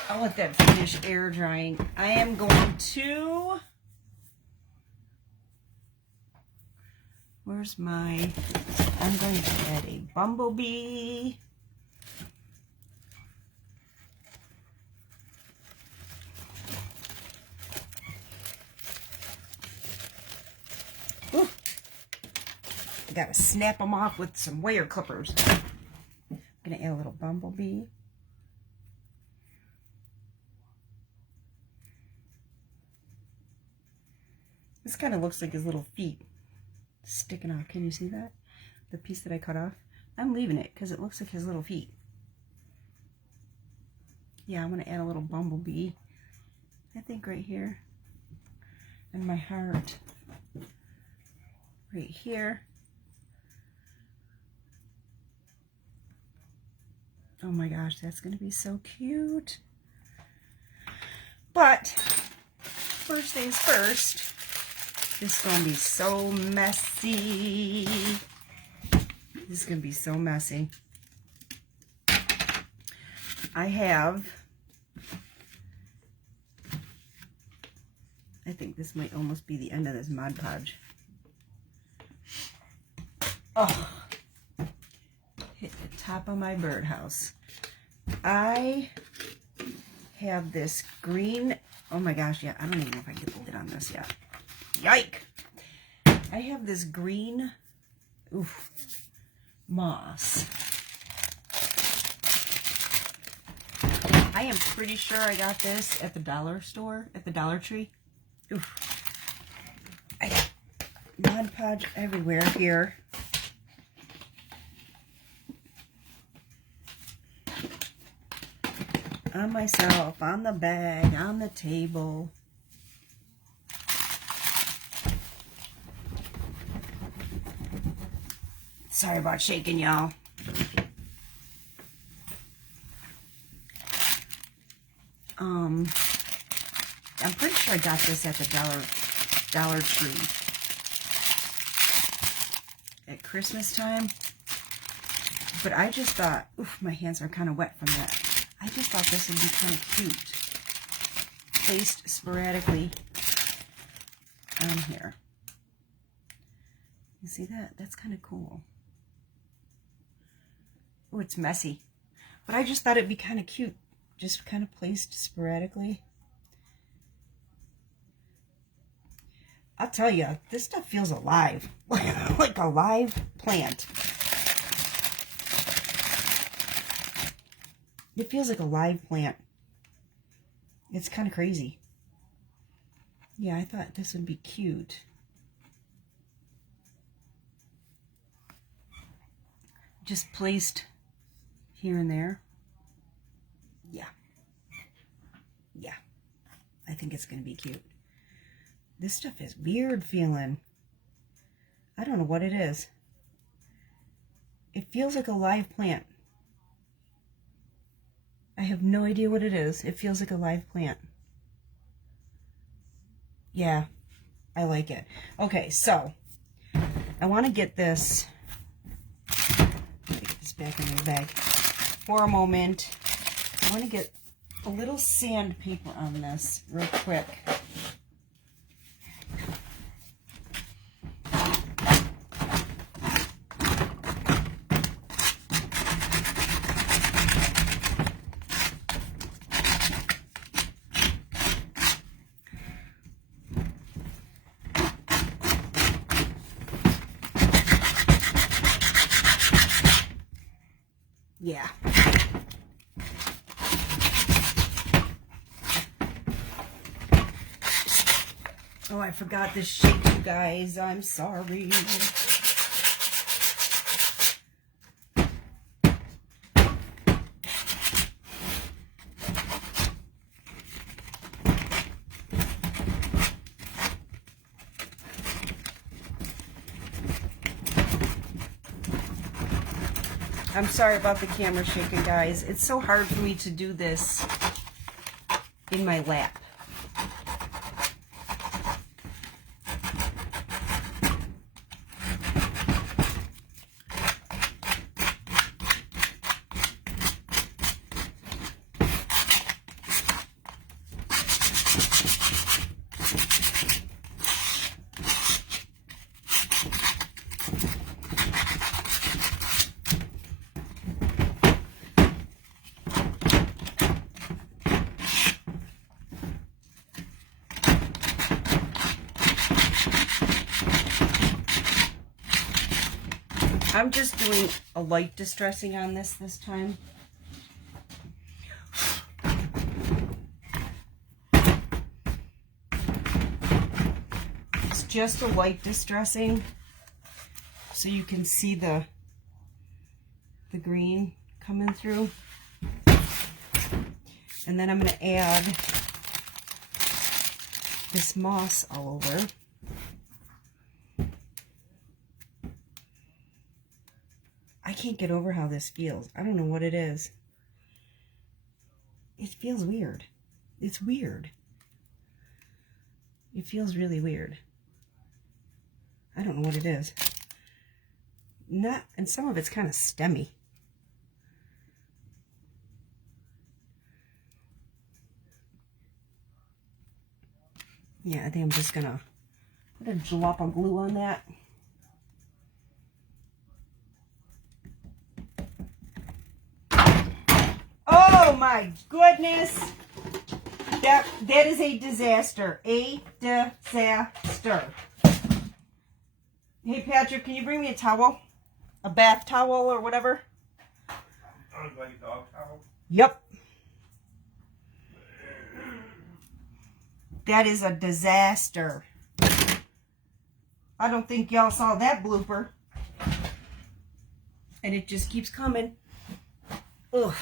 I'll let that finish air drying. I am going to Where's my, I'm going to add a bumblebee. Ooh. I gotta snap them off with some wire clippers. I'm gonna add a little bumblebee. This kind of looks like his little feet sticking off. Can you see that? The piece that I cut off? I'm leaving it because it looks like his little feet. Yeah, I'm going to add a little bumblebee, I think, right here. And my heart right here. Oh my gosh, that's going to be so cute. But first things first, this is going to be so messy. This is going to be so messy. I think this might almost be the end of this Mod Podge. Oh, hit the top of my birdhouse. I have this green, oh my gosh, yeah, I don't even know if I can get the lid on this yet. Yike! I have this green, oof, moss. I am pretty sure I got this at the dollar store, at the Dollar Tree. Oof. I got Mod Podge everywhere here. On myself, on the bag, on the table. Sorry about shaking, y'all. I'm pretty sure I got this at the Dollar Tree at Christmas time. But I just thought, oof, my hands are kind of wet from that. I just thought this would be kind of cute. Placed sporadically on here. You see that? That's kind of cool. Oh, it's messy. But I just thought it'd be kind of cute. Just kind of placed sporadically. I'll tell you, this stuff feels alive. Like a live plant. It feels like a live plant. It's kind of crazy. Yeah, I thought this would be cute. Just placed here and there. Yeah. Yeah. I think it's going to be cute. This stuff is weird feeling. I don't know what it is. It feels like a live plant. I have no idea what it is. It feels like a live plant. Yeah, I like it. Okay, so I want to get this, back in the bag for a moment. I want to get a little sandpaper on this real quick. Yeah. Oh, I forgot to shake, you guys. I'm sorry. I'm sorry about the camera shaking, guys. It's so hard for me to do this in my lap. I'm just doing a light distressing on this time. It's just a light distressing so you can see the green coming through. And then I'm going to add this moss all over. I can't get over how this feels. I don't know what it is. It feels weird. It's weird. It feels really weird. I don't know what it is. And some of it's kind of stemmy. Yeah, I think I'm just gonna put a drop of glue on that. Oh my goodness! That is a disaster. A disaster. Hey Patrick, can you bring me a towel? A bath towel or whatever? Like a dog towel? Yep. That is a disaster. I don't think y'all saw that blooper. And it just keeps coming. Ugh.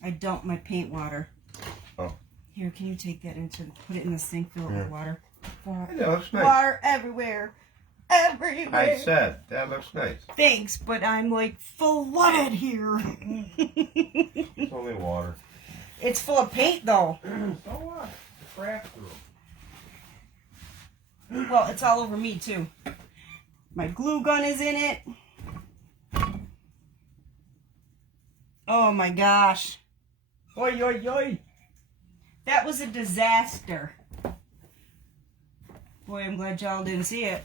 I dumped my paint water. Oh. Here, can you take that put it in the sink, fill it with water? Yeah, that looks nice. Water everywhere. Everywhere. I said, that looks nice. Thanks, but I'm like flooded here. It's only water. It's full of paint though. So what? Craft through. Well, it's all over me too. My glue gun is in it. Oh my gosh. Oi, oi, oi. That was a disaster. Boy, I'm glad y'all didn't see it.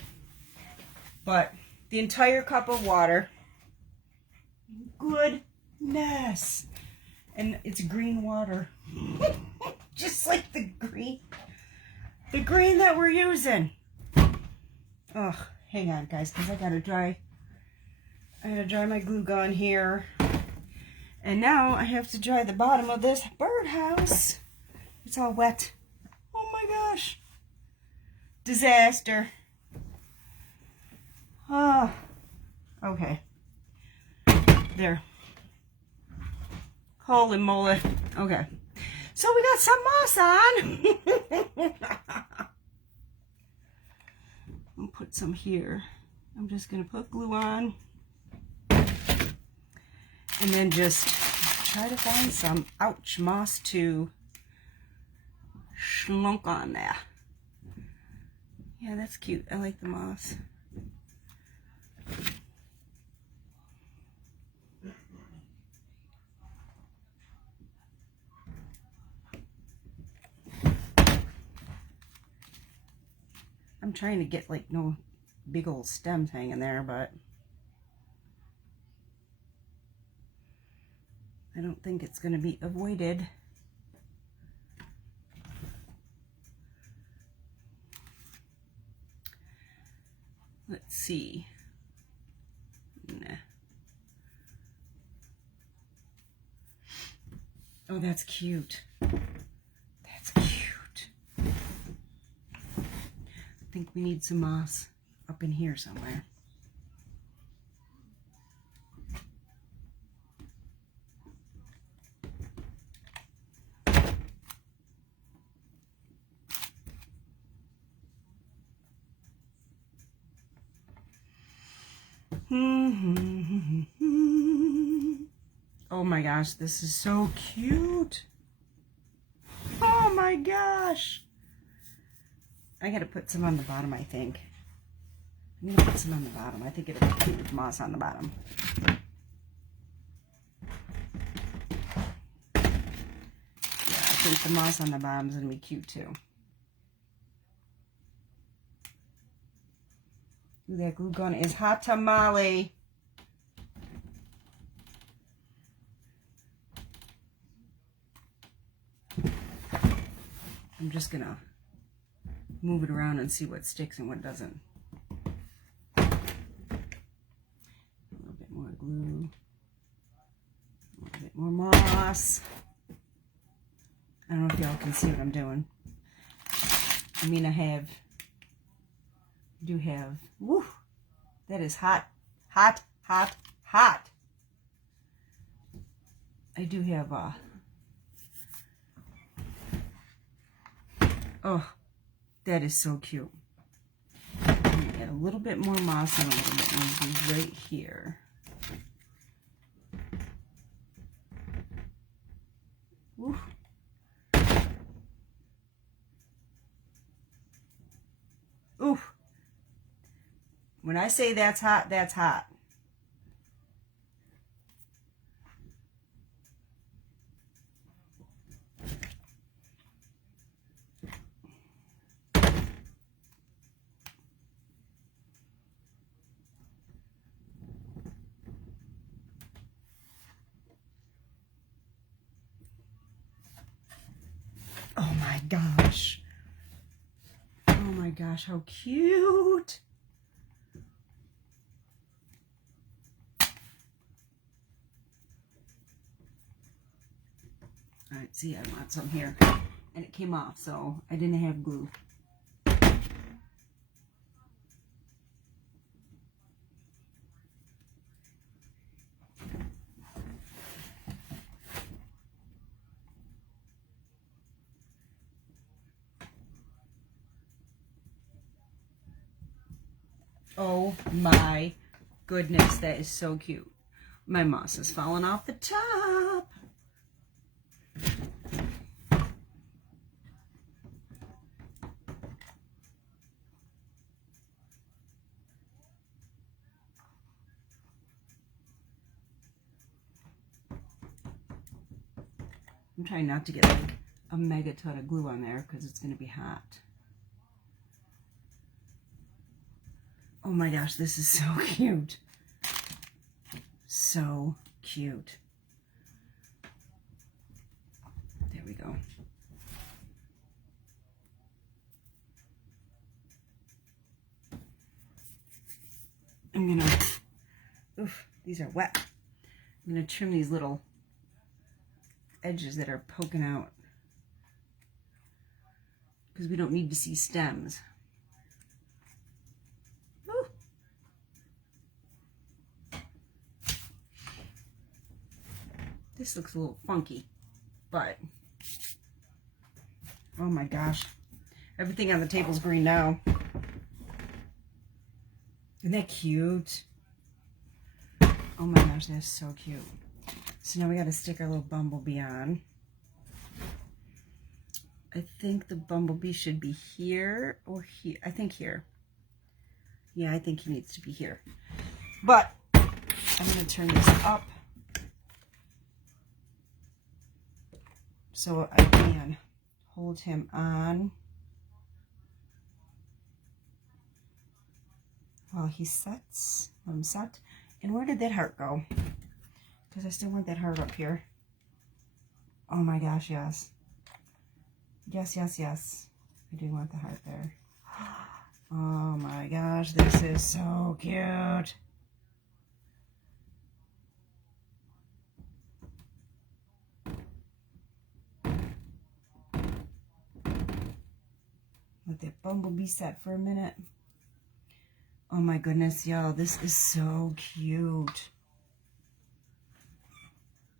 But the entire cup of water. Goodness. And it's green water. Just like the green that we're using. Oh, hang on guys, because I gotta dry my glue gun here. And now I have to dry the bottom of this birdhouse. It's all wet. Oh my gosh. Disaster. Ah. Okay. There. Holy moly. Okay. So we got some moss on. I'll put some here. I'm just going to put glue on. And then just try to find some, ouch, moss to schlunk on there. Yeah, that's cute. I like the moss. I'm trying to get like no big old stems hanging there, but I don't think it's going to be avoided. Let's see. Nah. Oh, that's cute. That's cute. I think we need some moss up in here somewhere. Oh my gosh, this is so cute. Oh my gosh. I gotta put some on the bottom, I think. I'm gonna put some on the bottom. I think it'll be cute with moss on the bottom. Yeah, I think the moss on the bottom is gonna be cute too. Ooh, that glue gun is hot tamale. I'm just gonna move it around and see what sticks and what doesn't. glue. A little bit more moss. I don't know if y'all can see what I'm doing. I mean, I do have, woo, that is hot, hot, hot, hot. I do have, oh, that is so cute. I'm gonna add a little bit more moss and a little bit more glue right here. Woo. Ooh. When I say that's hot, that's hot. Oh my gosh. Oh my gosh, how cute. All right, see, I want some here. And it came off, so I didn't have glue. Oh my goodness, that is so cute. My moss is falling off the top. I'm trying not to get like a mega ton of glue on there because it's going to be hot. Oh my gosh, this is so cute. So cute. There we go. I'm gonna, oof, these are wet. I'm gonna trim these little edges that are poking out because we don't need to see stems. Woo. This looks a little funky, but oh my gosh, everything on the table's green now. Isn't that cute? Oh my gosh, that's so cute. So now we got to stick our little bumblebee on. I think the bumblebee should be here or here. I think here. Yeah, I think he needs to be here. But I'm going to turn this up so I can hold him on while he sets. Let him set. And where did that heart go? Because I still want that heart up here. Oh my gosh, yes. Yes, yes, yes. I do want the heart there. Oh my gosh, this is so cute. Let that bumblebee set for a minute. Oh my goodness, y'all, this is so cute.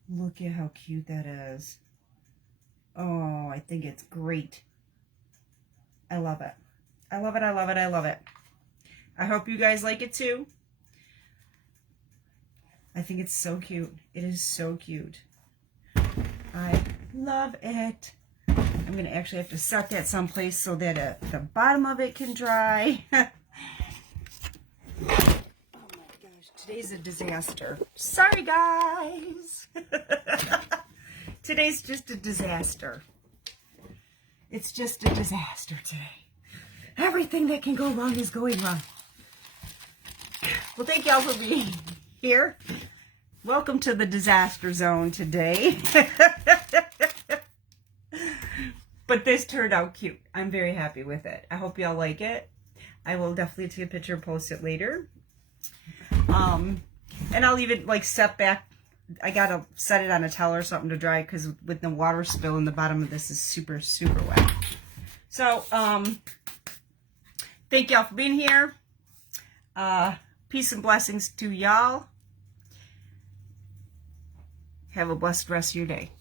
Look at how cute that is. Oh, I think it's great. I love it. I love it, I love it, I love it. I hope you guys like it too. I think it's so cute. It is so cute. I love it. I'm going to actually have to set that someplace so that the bottom of it can dry. Oh my gosh, today's a disaster. Sorry, guys. Today's just a disaster. It's just a disaster today. Everything that can go wrong is going wrong. Well, thank y'all for being here. Welcome to the disaster zone today. But this turned out cute. I'm very happy with it. I hope y'all like it. I will definitely take a picture and post it later. And I'll leave it like set back. I gotta set it on a towel or something to dry because with the water spill in the bottom of this is super, super wet. So, thank y'all for being here. Peace and blessings to y'all. Have a blessed rest of your day.